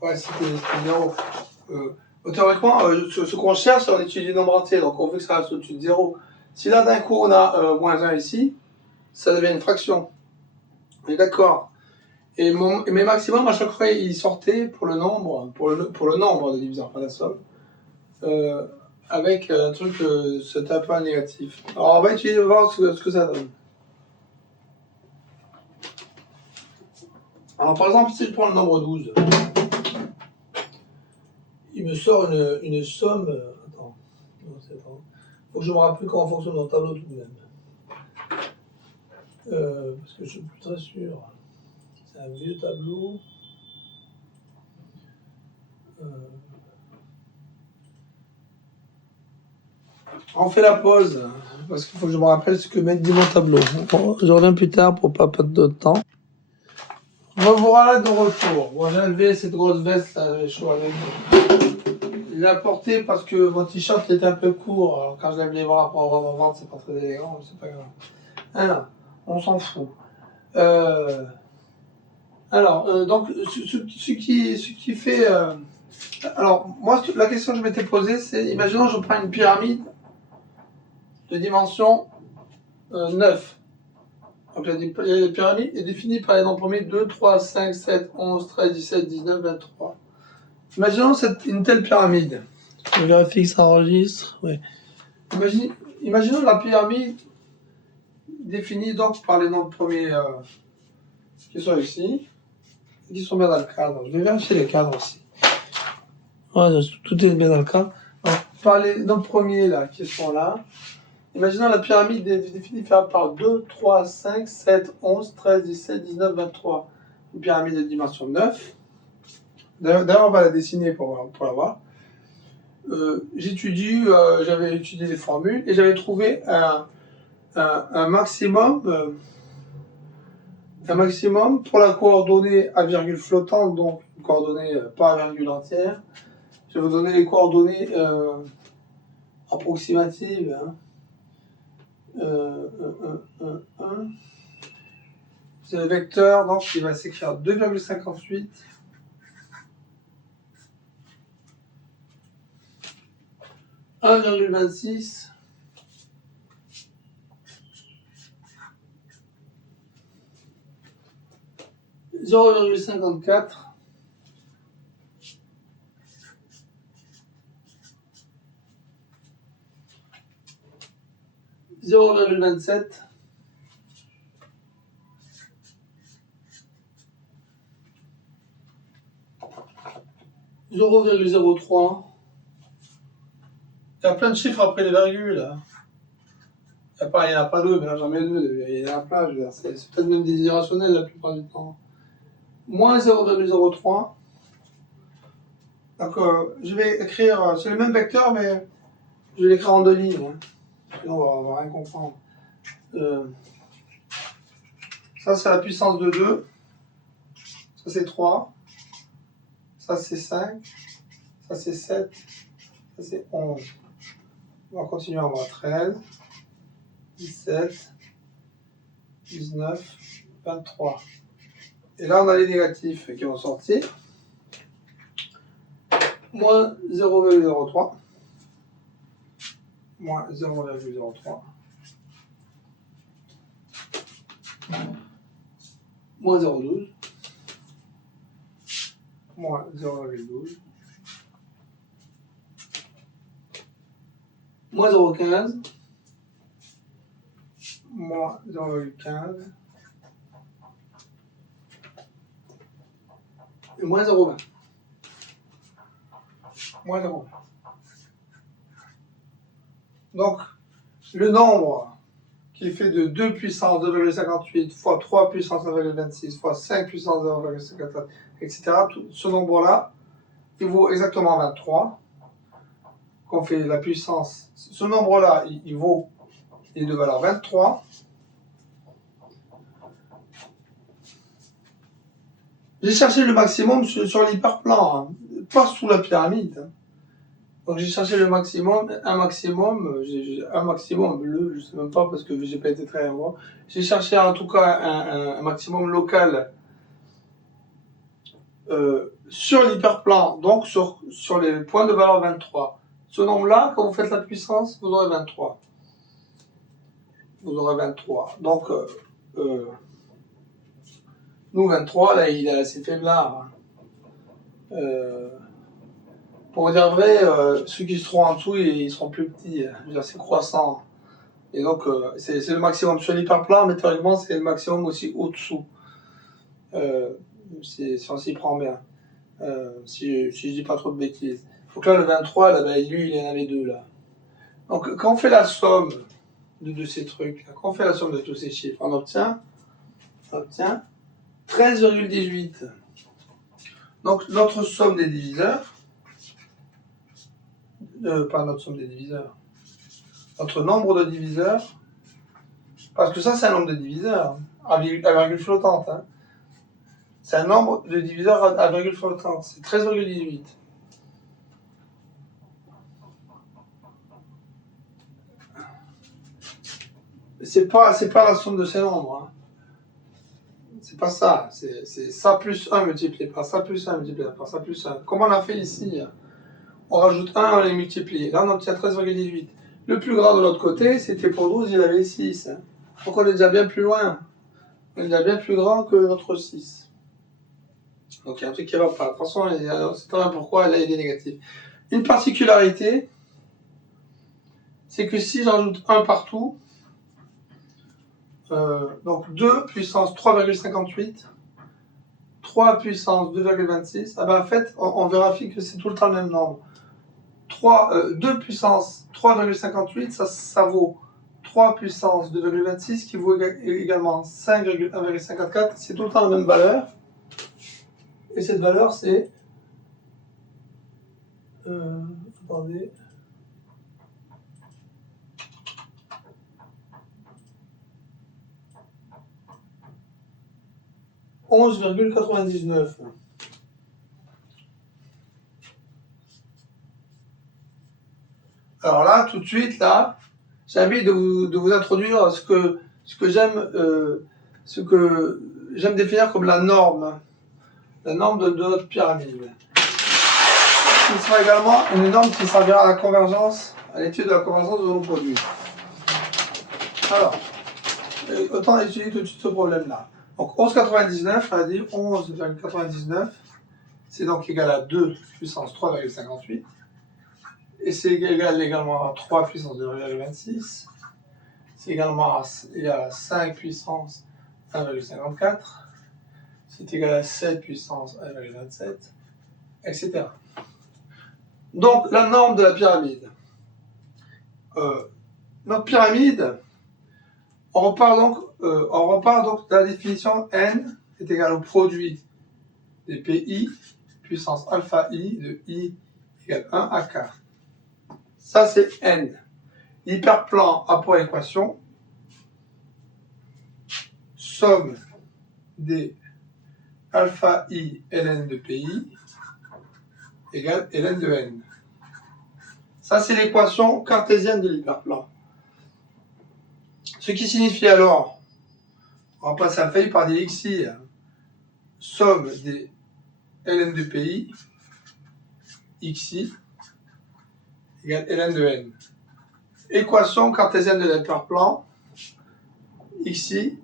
Ouais, c'était 0. Théoriquement, ce qu'on cherche, c'est on étudie les nombres entiers, donc on veut que ça reste au-dessus de 0. Si là, d'un coup, on a moins 1 ici, ça devient une fraction. On est d'accord. Et mes maximums, à chaque fois, ils sortaient pour le nombre de diviseurs, pas la somme, avec un truc, c'était un peu négatif. Alors, on va essayer de voir ce que ça donne. Alors, par exemple, si je prends le nombre 12, il me sort une somme... Attends. Faut que je me rappelle comment fonctionne mon tableau tout de même. Parce que je suis plus très sûr. C'est un vieux tableau. On fait la pause, parce qu'il faut que je me rappelle ce que m'a dit mon tableau. Je reviens plus tard pour pas perdre de temps. Revoilà de retour. Bon, j'ai enlevé cette grosse veste là, j'avais chaud avec. Je l'ai apporté parce que mon t-shirt était un peu court. Alors quand je lève les bras pour avoir mon ventre, c'est pas très élégant, mais c'est pas grave. Alors, on s'en fout. Donc, ce qui fait... alors, moi, la question que je m'étais posée, c'est, imaginons je prends une pyramide de dimension 9. Donc, la pyramide est définie par les nombres premiers 2, 3, 5, 7, 11, 13, 17, 19, 23. Imaginons une telle pyramide. Je vérifie que ça enregistre. Oui. Imaginons la pyramide définie donc par les nombres premiers qui sont ici, qui sont bien dans le cadre. Je vais vérifier les cadres aussi. Ouais, tout est bien dans le cadre. Alors, par les nombres premiers là, qui sont là, imaginons la pyramide est définie par 2, 3, 5, 7, 11, 13, 17, 19, 23. Une pyramide de dimension 9. D'ailleurs, on va la dessiner pour la voir. J'avais étudié les formules et j'avais trouvé un maximum pour la coordonnée à virgule flottante, donc une coordonnée pas à virgule entière. Je vais vous donner les coordonnées approximatives. C'est le vecteur, donc il va s'écrire 2,58 1,26 0,54 0,27 0,03. Il y a plein de chiffres après les virgules. Hein. Il n'y en a pas deux, mais là j'en mets deux. Il y en a plein, je veux dire. C'est peut-être même des irrationnels la plupart du temps. Moins 0,03. Donc je vais écrire, c'est le même vecteur, mais je vais l'écrire en deux lignes. Hein. Sinon on va rien comprendre. Ça c'est la puissance de 2. Ça c'est 3. Ça c'est 5. ça c'est 7, ça c'est 11. On va continuer à voir 13, 17, 19, 23. Et là, on a les négatifs qui vont sortir. Moins 0,03. Moins 0,03. Moins 0,12. Moins 0,12. Moins 0,15. Moins 0,15. Et moins 0,20. Moins 0,20. Donc, le nombre qui est fait de 2 puissance 2,58 fois 3 puissance 1,26 fois 5 puissance 0,54, etc. Ce nombre-là, il vaut exactement 23. Qu'on fait la puissance, ce nombre-là, il vaut les deux valeurs 23. J'ai cherché le maximum sur l'hyperplan, hein, pas sous la pyramide. Hein. Donc j'ai cherché le maximum, un maximum bleu, je sais même pas parce que j'ai pas été très loin. J'ai cherché en tout cas un maximum local sur l'hyperplan, donc sur les points de valeur 23. Ce nombre-là, quand vous faites la puissance, vous aurez 23. Vous aurez 23. Donc, nous, 23, là, il est assez faiblard. Pour dire vrai, ceux qui seront en dessous, ils seront plus petits. C'est croissant. Et donc, c'est le maximum. Sur l'hyperplan, mais théoriquement, c'est le maximum aussi au-dessous. Si on s'y prend bien. Si je dis pas trop de bêtises. Donc là, le 23, là, ben, lui, il en avait deux, là. Donc, quand on fait la somme de ces trucs, quand on fait la somme de tous ces chiffres, on obtient 13,18. Donc, notre somme des diviseurs, pas notre somme des diviseurs, notre nombre de diviseurs, parce que ça, c'est un nombre de diviseurs, à virgule flottante. Hein. C'est un nombre de diviseurs à virgule flottante, c'est 13,18. C'est pas la somme de ces nombres. Hein. C'est pas ça. C'est ça plus 1 multiplié par ça plus 1 multiplié par ça plus 1. Comme on a fait ici, on rajoute 1, on les multiplie. Là, on obtient 13,18. Le plus grand de l'autre côté, c'était pour 12, il avait 6. Hein. Donc on est déjà bien plus loin. On est déjà bien plus grand que notre 6. Donc il y a un truc qui ne va pas. De toute façon, c'est pas bien pourquoi, là il est négatif. Une particularité, c'est que si j'ajoute 1 partout, donc 2 puissance 3,58, 3 puissance 2,26, ah ben en fait, on vérifie que c'est tout le temps le même nombre. 2 puissance 3,58, ça vaut 3 puissance 2,26 qui vaut également 5,1,54. C'est tout le temps la même valeur. Et cette valeur, c'est... attendez... 11,99. Alors là, tout de suite, là, j'ai envie de vous introduire ce que j'aime définir comme la norme de notre pyramide. Qui sera également une norme qui servira à la convergence, à l'étude de la convergence de nos produits. Alors, autant étudier tout de suite ce problème-là. Donc 11,99, on a dit 11,99, c'est donc égal à 2 puissance 3,58. Et c'est égal également à 3 puissance 2,26. C'est également égal à 5 puissance 1,54. C'est égal à 7 puissance 1,27, etc. Donc, la norme de la pyramide. Notre pyramide, on repart donc de la définition n est égal au produit des PI puissance alpha i de i égale 1 à k. Ça, c'est n. L'hyperplan a pour équation somme des alpha i ln de PI égale ln de n. Ça, c'est l'équation cartésienne de l'hyperplan. Ce qui signifie alors, on remplace la feuille par des xi, somme des ln de pi, xi, égale ln de n. Équation cartésienne de l'hyperplan, xi,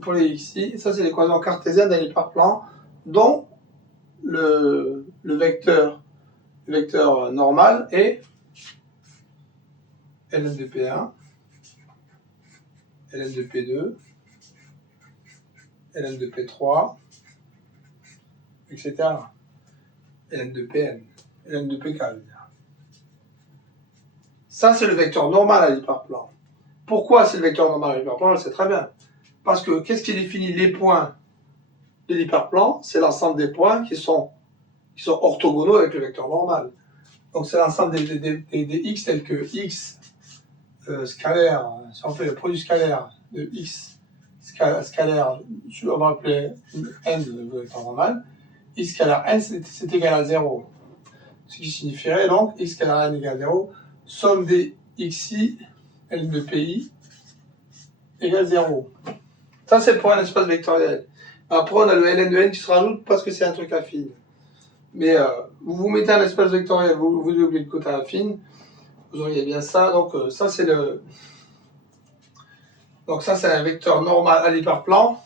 pour les xi, ça c'est l'équation cartésienne de l'hyperplan, dont le vecteur normal est ln de p1, ln de p2, ln de p3, etc. ln de pn, ln de pk. Ça, c'est le vecteur normal à l'hyperplan. Pourquoi c'est le vecteur normal à l'hyperplan? C'est très bien. Parce que qu'est-ce qui définit les points de l'hyperplan? C'est l'ensemble des points qui sont orthogonaux avec le vecteur normal. Donc c'est l'ensemble des x tels que x scalaire, si on fait le produit scalaire de x scalaire, on va appeler n le vecteur normal, x scalaire n c'est égal à 0. Ce qui signifierait donc x scalaire n égale 0, somme des xi, ln de pi, égale 0. Ça c'est pour un espace vectoriel. Après on a le ln de n qui se rajoute parce que c'est un truc affine. Mais vous mettez un espace vectoriel, vous oubliez le côté affine, vous auriez bien ça. Donc ça c'est un vecteur normal à l'hyperplan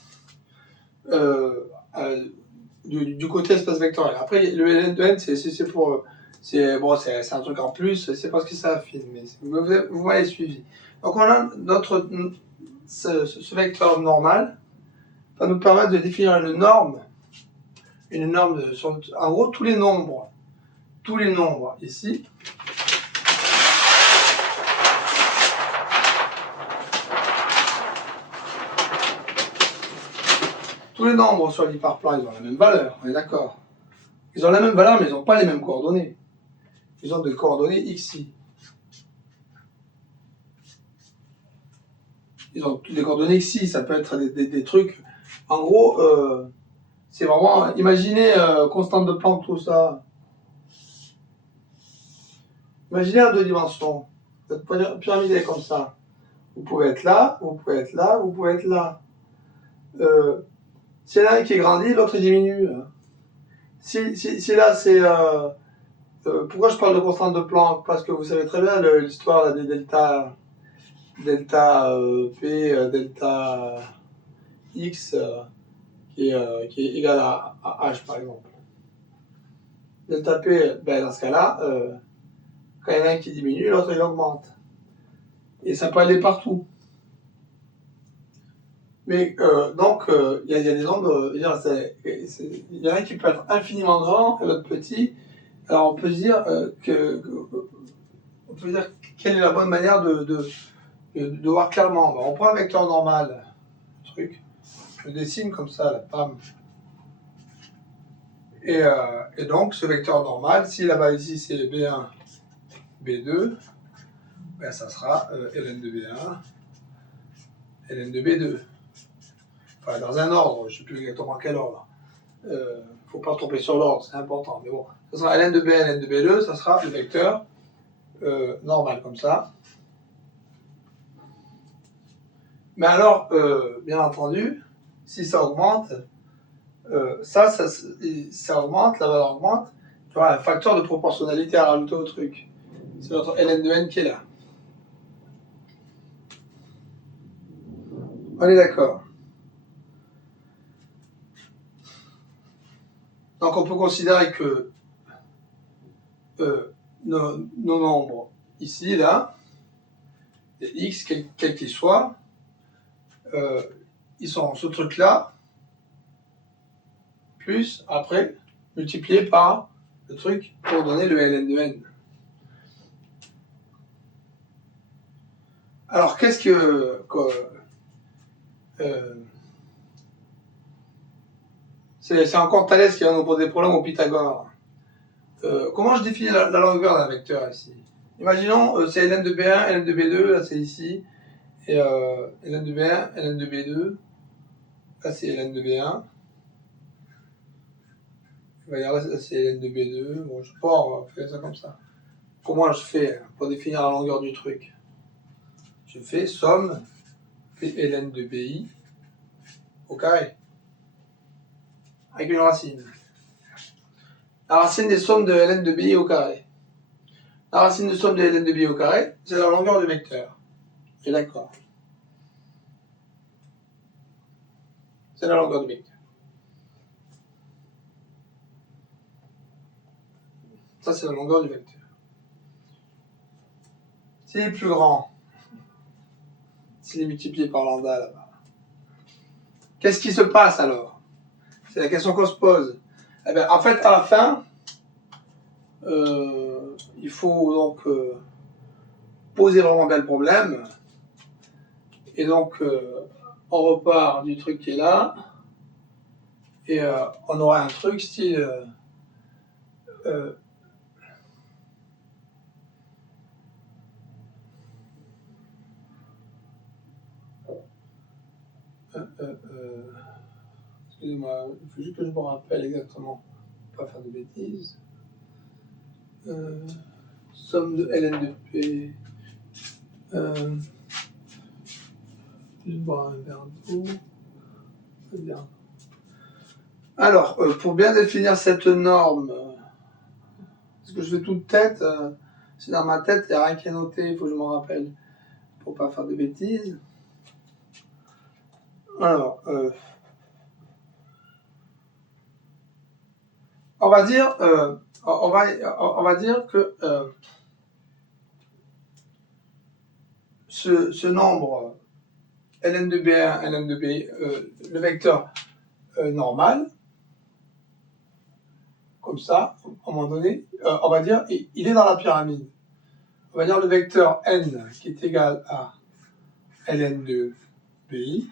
du côté espace vectoriel. Après le ln de n c'est pour c'est un truc en plus, c'est parce que c'est affine, mais vous m'avez suivi. Donc on a ce vecteur normal va nous permettre de définir une norme sur, en gros tous les nombres ici, tous les nombres sur l'hyperplan, ils ont la même valeur, on est d'accord. Ils ont la même valeur, mais ils n'ont pas les mêmes coordonnées. Ils ont des coordonnées xi. Ils ont des coordonnées xi, ça peut être des trucs. En gros, c'est vraiment, imaginez constante de Planck, tout ça. Imaginez en 2 dimensions. Cette pyramide est comme ça. Vous pouvez être là, vous pouvez être là, vous pouvez être là. Si il y en a un qui grandit, l'autre diminue. Si là c'est... pourquoi je parle de constante de Planck? Parce que vous savez très bien l'histoire des delta P, delta X, qui est égal à H par exemple. Delta P, ben, dans ce cas-là, quand il y en a un qui diminue, l'autre il augmente. Et ça peut aller partout. Mais donc, il y a des nombres, il y en a un qui peut être infiniment grand et l'autre petit. Alors on peut se dire quelle est la bonne manière de voir clairement. On prend un vecteur normal, je le dessine comme ça, la pam. Et donc ce vecteur normal, si là-bas ici c'est B1, B2, ben ça sera ln de B1, ln de B2. Enfin, dans un ordre, je ne sais plus exactement quel ordre. Il ne faut pas se tromper sur l'ordre, c'est important. Mais bon, ça sera ln de B1, ln de B2, ça sera le vecteur normal, comme ça. Mais alors, bien entendu, si ça augmente, ça augmente, la valeur augmente, tu vois, un facteur de proportionnalité à rajouter au truc. C'est notre ln de n qui est là. On est d'accord. Donc on peut considérer que nos nombres ici, là, x, quel qu'il soit, ils sont ce truc-là, plus, après, multiplié par le truc pour donner le ln de n. Alors, qu'est-ce que c'est encore Thalès qui va nous poser problème au Pythagore. Comment je définis la longueur d'un vecteur ici? Imaginons, c'est ln de B1, ln de B2, là c'est ici, et ln de B1, ln de B2, là c'est ln de B1, va dire là c'est ln de B2, bon je sais pas, on va faire ça comme ça. Comment je fais pour définir la longueur du truc? Je fais somme ln de BI au carré, avec une racine. La racine des sommes de ln de BI au carré. La racine de somme de ln de BI au carré, c'est la longueur du vecteur. Et d'accord. C'est la longueur du vecteur. Ça, c'est la longueur du vecteur. S'il est plus grand, s'il est multiplié par lambda là-bas, qu'est-ce qui se passe alors? C'est la question qu'on se pose. Eh bien, en fait, à la fin, il faut donc poser vraiment bien le problème. Et donc, on repart du truc qui est là. Et on aura un truc style... excusez-moi, il faut juste que je me rappelle exactement, pour pas faire de bêtises. Somme de ln de p. Je bois un verre d'eau. Alors, pour bien définir cette norme, parce que je fais toute tête, c'est dans ma tête, il n'y a rien qui est noté, il faut que je m'en rappelle, pour pas faire de bêtises. Alors, on va dire que ce nombre ln de B1, ln de B, le vecteur normal, comme ça, à un moment donné, on va dire, il est dans la pyramide. On va dire le vecteur n qui est égal à ln de BI.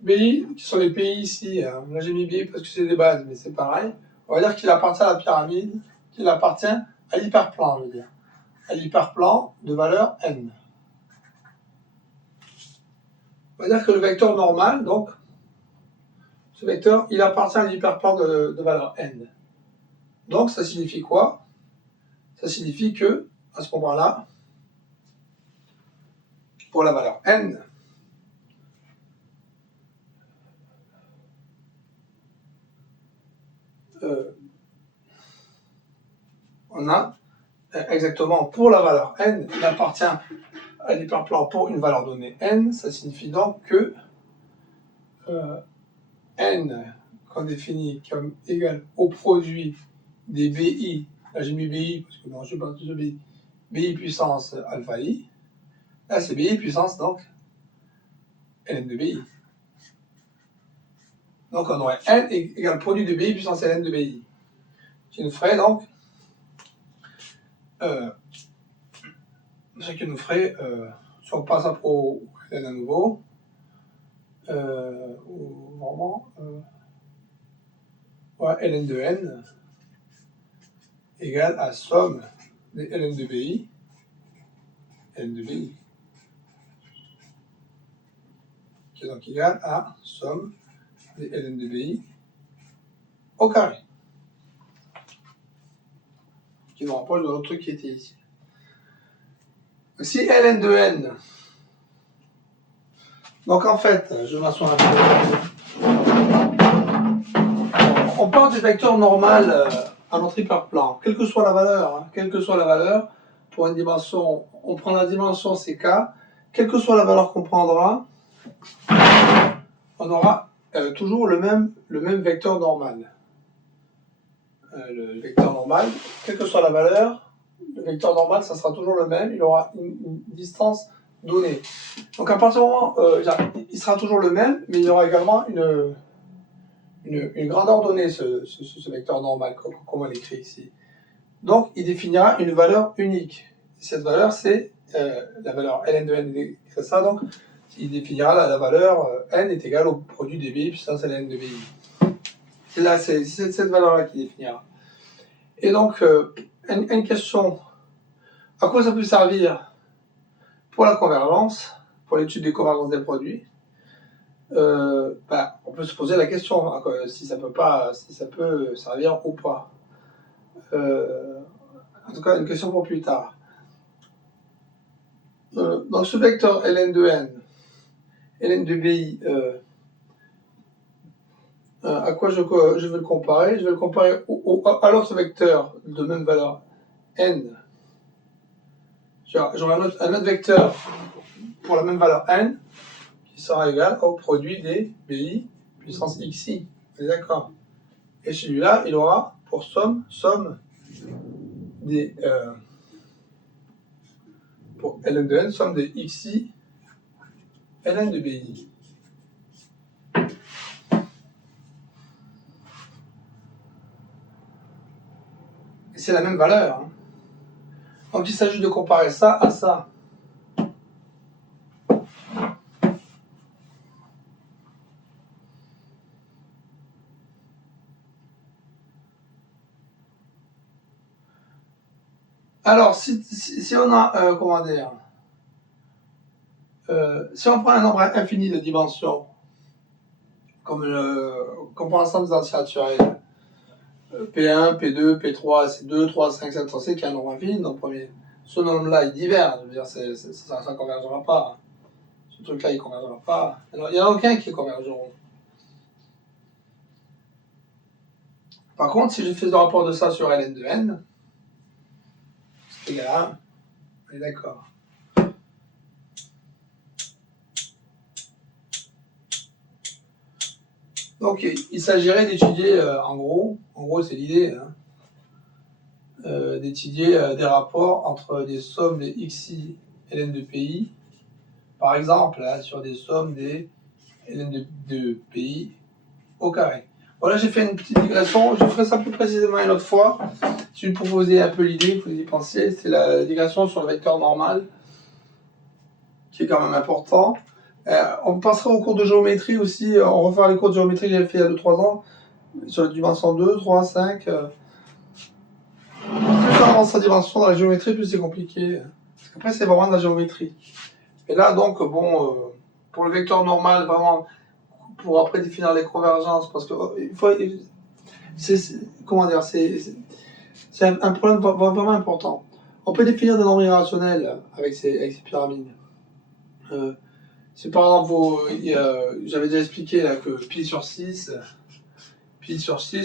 BI, qui sont les pays ici, hein. Là j'ai mis BI parce que c'est des bases, mais c'est pareil. On va dire qu'il appartient à la pyramide, qu'il appartient à l'hyperplan, on va dire. À l'hyperplan de valeur n. On va dire que le vecteur normal, donc, ce vecteur, il appartient à l'hyperplan de valeur n. Donc ça signifie quoi? Ça signifie que, à ce moment-là, pour la valeur n, on a exactement pour la valeur n, il appartient à l'hyperplan pour une valeur donnée n, ça signifie donc que n qu'on définit comme égal au produit des BI, là j'ai mis BI parce que non, je ne sais pas tout BI, BI puissance alpha i, là c'est BI puissance donc ln de BI. Donc on aurait n égale produit de BI puissance ln de BI, qui nous ferait donc ce qui nous ferait, si on passe au ln à nouveau, ou vraiment, ouais, ln de n égale à somme des ln de BI, qui est donc égal à somme des ln de BI au carré, qui nous rapproche de notre truc qui était ici. Si ln de n, donc en fait, je m'assois un peu, on part du vecteur normal à notre hyperplan, quelle que soit la valeur, hein, quelle que soit la valeur, pour une dimension, on prend la dimension CK, quelle que soit la valeur qu'on prendra, on aura toujours le même vecteur normal. Le vecteur normal, quelle que soit la valeur, le vecteur normal, ça sera toujours le même, il aura une distance donnée. Donc à partir du moment, il sera toujours le même, mais il y aura également une grandeur donnée, ce vecteur normal, comme on l'écrit ici. Donc il définira une valeur unique. Et cette valeur, c'est la valeur ln de n, c'est ça, donc il définira la valeur n est égale au produit des BI puissance ln de BI. C'est cette valeur-là qui définira. Et donc, une question, à quoi ça peut servir pour la convergence, pour l'étude des convergences des produits? on peut se poser la question hein, si ça peut servir ou pas. En tout cas, une question pour plus tard. Donc ce vecteur ln de n, ln de bi, à quoi je vais le comparer? Je vais le comparer à l'autre vecteur de même valeur n. J'aurai un autre vecteur pour la même valeur n qui sera égal au produit des bi puissance xi. Vous êtes d'accord? Et celui-là, il aura pour somme des pour ln de n, somme de xi ln de bi. Et c'est la même valeur. Hein. Donc il s'agit de comparer ça à ça. Alors, si on a, comment dire, si on prend un nombre infini de dimensions, comme pour l'ensemble des entiers naturels, P1, P2, P3, C2, 3, 5, 7, 6, qui est un nombre infini dans le premier. Ce nombre-là, il diverge, je veux dire, ça ne convergera pas. Ce truc-là, il ne convergera pas. Alors, il n'y en a aucun qui convergeront. Par contre, si je fais le rapport de ça sur ln de n, c'est égal à 1. On est d'accord. Donc, il s'agirait d'étudier, en gros c'est l'idée, hein, d'étudier des rapports entre des sommes des xi ln de pi, par exemple, hein, sur des sommes des ln de pi au carré. Voilà, j'ai fait une petite digression, je ferai ça plus précisément une autre fois. Si vous proposez un peu l'idée, que vous y pensiez, c'est la digression sur le vecteur normal, qui est quand même important. On passera au cours de géométrie aussi, on refera les cours de géométrie que j'avais fait il y a 2-3 ans, sur la dimension 2, 3, 5. Plus on avance en dimension dans la géométrie, plus c'est compliqué. Parce qu'après, c'est vraiment de la géométrie. Et là, donc, bon, pour le vecteur normal, vraiment, pour après définir les convergences, parce que comment dire, c'est un problème vraiment important. On peut définir des nombres irrationnels avec ces pyramides. Si par exemple, j'avais déjà expliqué là, que pi sur 6,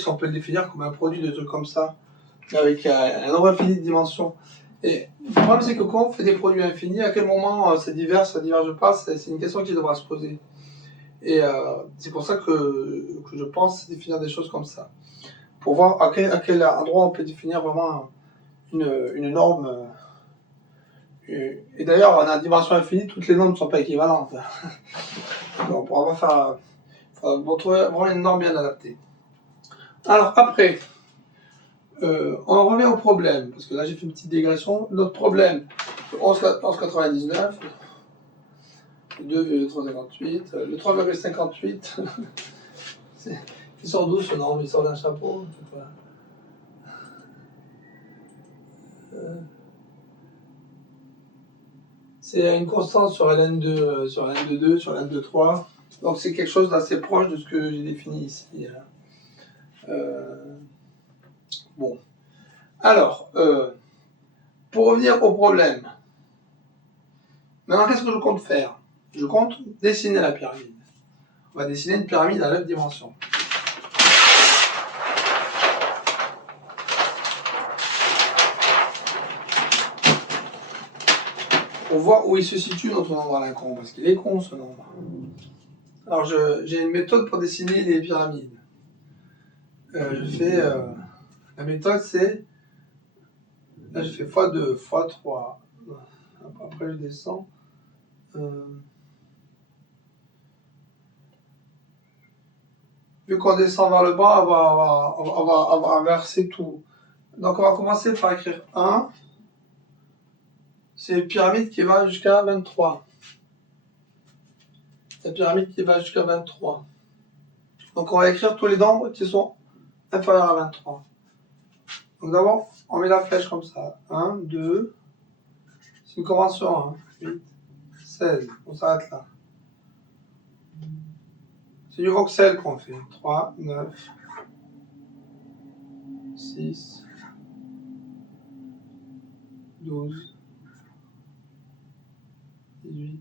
on peut le définir comme un produit de trucs comme ça, avec un nombre infini de dimensions. Et le problème, c'est que quand on fait des produits infinis, à quel moment ça diverge pas, c'est une question qui devra se poser. Et c'est pour ça que je pense définir des choses comme ça. Pour voir à quel endroit on peut définir vraiment une norme. Et d'ailleurs, en dimension infinie, toutes les normes ne sont pas équivalentes. Donc, on pourra pas trouver vraiment une norme bien adaptée. Alors, après, on revient au problème, parce que là, j'ai fait une petite digression. Notre problème, 11,99, le 2,358, le 3,58, il sort d'où ce nombre? Il sort d'un chapeau? C'est une constante sur ln2, sur ln2, sur ln2,3. Donc c'est quelque chose d'assez proche de ce que j'ai défini ici. Bon. Alors, pour revenir au problème, maintenant qu'est-ce que je compte faire? Je compte dessiner la pyramide. On va dessiner une pyramide à 9 dimensions. Pour voir où il se situe notre nombre à l'incon, parce qu'il est con ce nombre. Alors j'ai une méthode pour dessiner les pyramides. La méthode c'est, là je fais x2, x3, après je descends. Vu qu'on descend vers le bas, on va inverser tout. Donc on va commencer par écrire 1. C'est une pyramide qui va jusqu'à 23. C'est une pyramide qui va jusqu'à 23. Donc on va écrire tous les nombres qui sont inférieurs à 23. Donc d'abord, on met la flèche comme ça. 1, 2, c'est une convention, 8, 16. On s'arrête là. C'est du voxel qu'on fait. 3, 9, 6, 12, 18.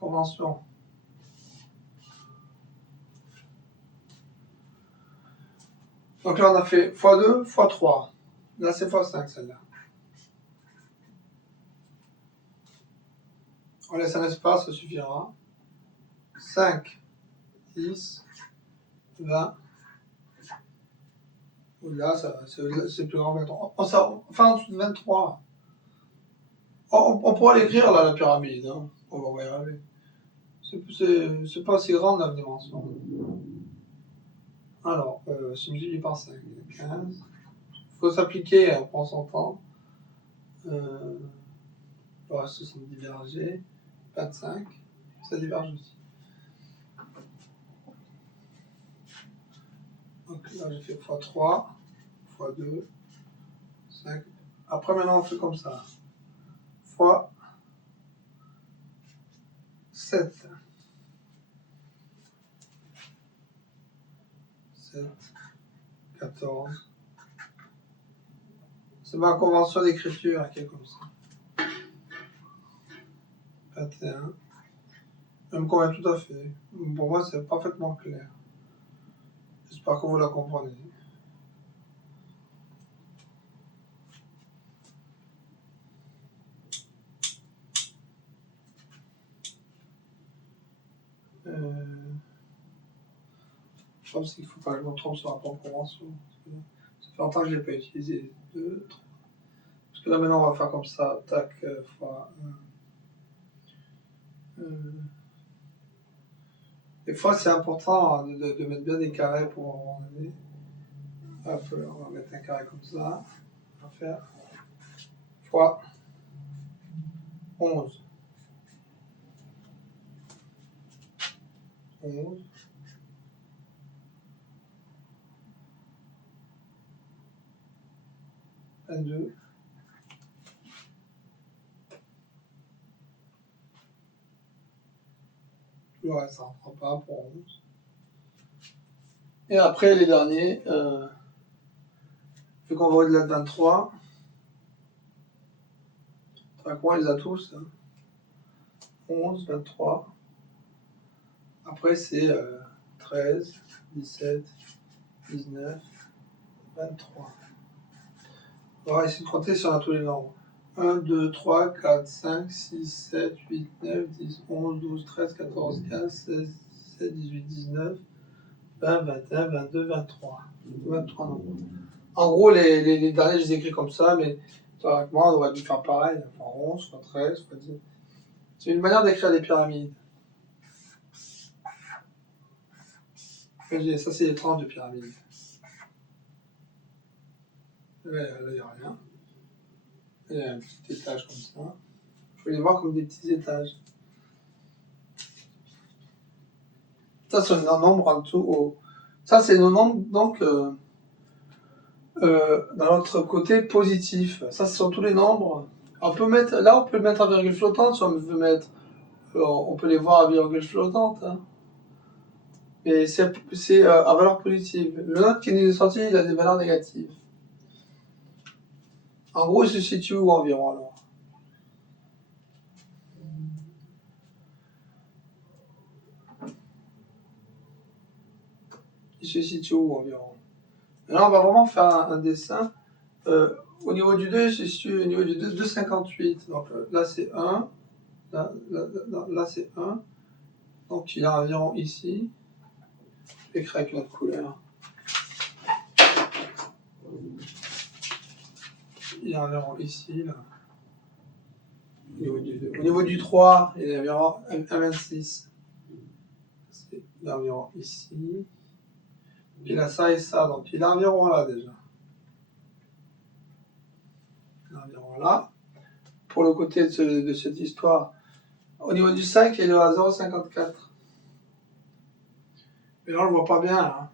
Convention. Donc là, on a fait x2, x3. Là, c'est x5, celle-là. On laisse un espace, ça suffira. 5, 10, 20. Là, c'est plus grand que 23. Enfin, en dessous de 23. On pourra l'écrire, là, la pyramide. Hein. On va y arriver. C'est pas assez grande, la dimension. Alors, c'est multiplié par 5. 15. Il faut s'appliquer, on prend son temps. Le reste, c'est divergé. 25. Ça diverge aussi. Donc là, j'ai fait x3, x2, 5. Après, maintenant, on fait comme ça. x 7. 7, 14. C'est ma convention d'écriture qui est comme ça. 21. Elle me convient tout à fait. Pour moi, c'est parfaitement clair. J'espère que vous la comprenez. Je pense qu'il ne faut pas que je me trompe sur la propre convention. Ça fait longtemps que je ne l'ai pas utilisé. 2, 3. Parce que là, maintenant, on va faire comme ça. Tac, fois 1. Des fois, c'est important de mettre bien des carrés pour en donner. Hop, on va mettre un carré comme ça. On va faire fois 11. 11. 22. Le reste, ça ne rentre pas pour 11. Et après, les derniers, vu qu'on va au-delà de 23, on les a tous. Hein. 11, 23. Après, c'est 13, 17, 19, 23. On va essayer de compter si on a tous les nombres. 1, 2, 3, 4, 5, 6, 7, 8, 9, 10, 11, 12, 13, 14, 15, 16, 17, 18, 19, 20, 21, 22, 23. 23 nombres. En gros, les derniers, je les écris comme ça, mais théoriquement, on aurait dû faire pareil. Enfin, 11, soit 13, soit 10. C'est une manière d'écrire des pyramides. Ça, c'est les tranches de pyramide. Là, il n'y a rien. Il y a un petit étage comme ça. Il faut les voir comme des petits étages. Ça, c'est nos nombres en dessous. Ça, c'est nos nombres, donc, dans notre côté positif. Ça, ce sont tous les nombres. On peut mettre, là, on peut le mettre en virgule flottante si on veut mettre. On peut les voir à virgule flottante. Hein. Mais c'est à valeur positive. Le note qui nous est sorti, il a des valeurs négatives. En gros, il se situe où environ alors? Il se situe où environ? Là, on va vraiment faire un dessin. Au niveau du 2, il se situe au niveau du 2, 2,58. Donc là, c'est 1. Là, c'est 1. Donc il est environ ici. Je vais écrire avec notre couleur. Il est environ ici, là. Au niveau du 3, il est environ 1,26. Il est environ ici. Il a ça et ça, donc il est environ là déjà. Il est environ là. Pour le côté de cette histoire, au niveau du 5, il est à 0,54. Mais là, on le voit pas bien. Hein.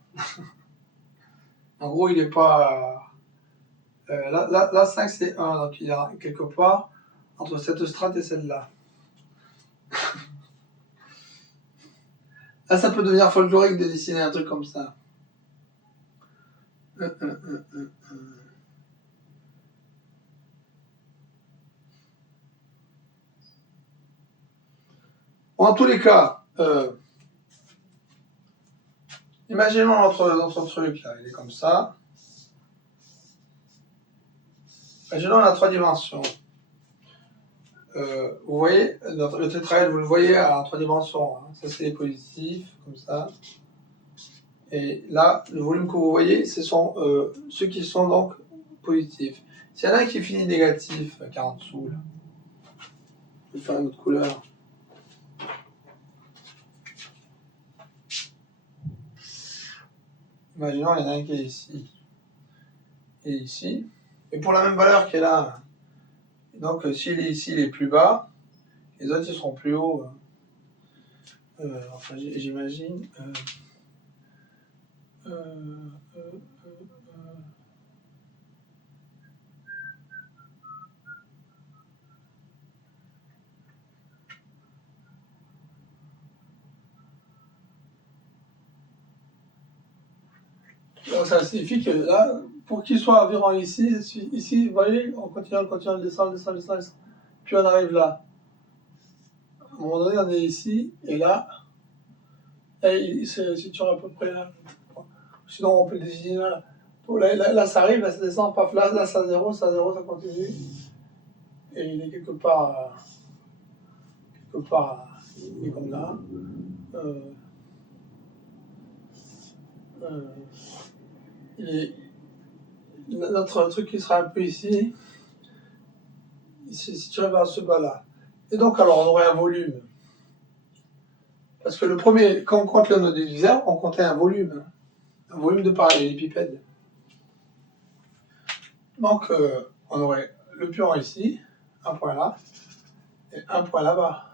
En gros, il n'est pas Là 5 c'est 1, donc il y a quelque part entre cette strate et celle-là. Là, ça peut devenir folklorique de dessiner un truc comme ça. Bon, en tous les cas, imaginons notre truc, là, il est comme ça. Imaginons la 3 dimensions. Vous voyez, le tétraèdre, vous le voyez en 3 dimensions. Hein. Ça, c'est les positifs, comme ça. Et là, le volume que vous voyez, ce sont ceux qui sont donc positifs. S'il y en a un qui finit négatif, qui est en dessous, là, je vais faire une autre couleur. Imaginons, il y en a un qui est ici et ici. Et pour la même valeur qui est là. Donc, s'il est ici, il est plus bas. Les autres, ils seront plus hauts. Enfin, j'imagine. Donc, ça signifie que là, pour qu'il soit environ ici, vous voyez, on continue, on descend. Puis on arrive là. À un moment donné, on est ici, et là, il se situe à peu près là. Sinon, on peut le désigner là. Là, ça arrive, là, ça descend, paf, là, ça zéro, ça continue. Et il est quelque part, il est comme là. Notre truc qui sera un peu ici, il se situerait vers ce bas-là. Et donc, alors, on aurait un volume. Parce que le premier, quand on compte le diviseur, on comptait un volume de parallélépipède. Donc, on aurait le pion ici, un point là, et un point là-bas.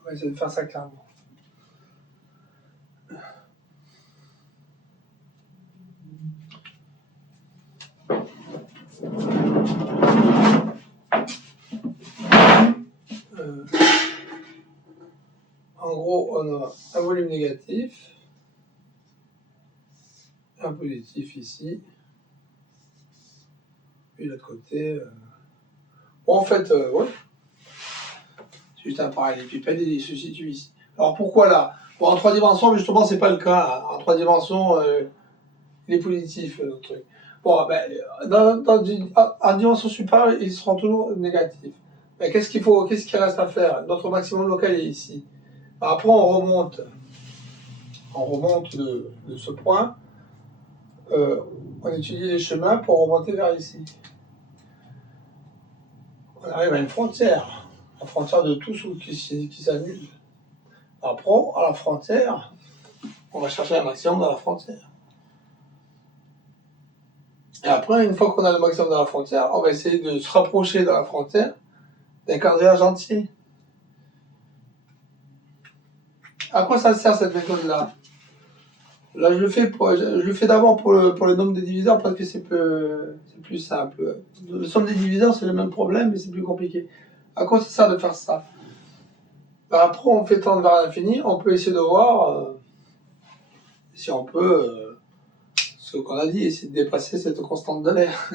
On va essayer de faire ça clairement. En gros, on a un volume négatif, un positif ici, et de l'autre côté. Bon, en fait, ouais. C'est juste un parallélépipède et il se situe ici. Alors pourquoi là? Bon, en 3 dimensions, justement, c'est pas le cas. En 3 dimensions, il est positif, le truc. Bon, ben, en dimension supérieure, ils seront toujours négatifs. Mais qu'est-ce qu'il reste à faire? Notre maximum local est ici. Après, on remonte de ce point. On étudie les chemins pour remonter vers ici. On arrive à une frontière, la frontière de tout ce qui s'annule. Après, à la frontière, on va chercher un maximum dans la frontière. Et après, une fois qu'on a le maximum dans la frontière, on va essayer de se rapprocher dans la frontière d'un quadrillage entier. À quoi ça sert cette méthode-là? Là, je le fais d'abord pour le nombre des diviseurs parce que c'est plus simple. Le somme des diviseurs, c'est le même problème, mais c'est plus compliqué. À quoi ça sert de faire ça? Ben après, on fait tendre vers l'infini, on peut essayer de voir si on peut, ce qu'on a dit, essayer de dépasser cette constante de l'air.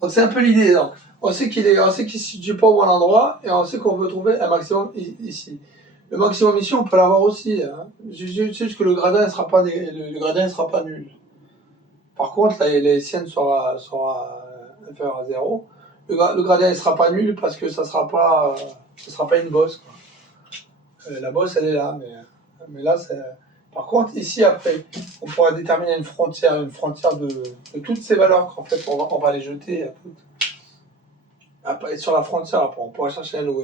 Donc c'est un peu l'idée. Donc. On sait qu'il ne se situe pas au bon endroit et on sait qu'on veut trouver un maximum ici. Le maximum ici, on peut l'avoir aussi. Hein. C'est juste que le gradin ne sera pas nul. Par contre, la sienne sera inférieure à 0. Le gradin ne sera pas nul parce que ça sera pas une bosse. Quoi. La bosse, elle est là, mais là, c'est... Par contre, ici, après, on pourra déterminer une frontière de toutes ces valeurs qu'en fait, on va les jeter à toutes. Après, sur la frontière, après, on pourra chercher un nouveau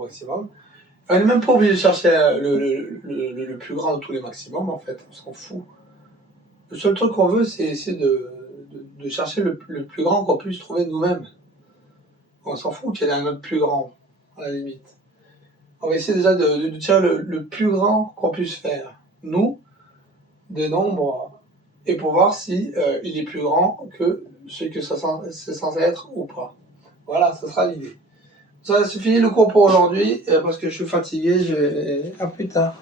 maximum. On n'est même pas obligé de chercher le plus grand de tous les maximums, en fait, on s'en fout. Le seul truc qu'on veut, c'est essayer de chercher le plus grand qu'on puisse trouver nous-mêmes. On s'en fout qu'il y ait un autre plus grand, à la limite. On va essayer déjà de tirer le plus grand qu'on puisse faire, nous, des nombres, et pour voir si il est plus grand que ce que c'est censé être ou pas. Voilà, ce sera l'idée. Ça suffit le cours pour aujourd'hui, parce que je suis fatigué, à plus tard.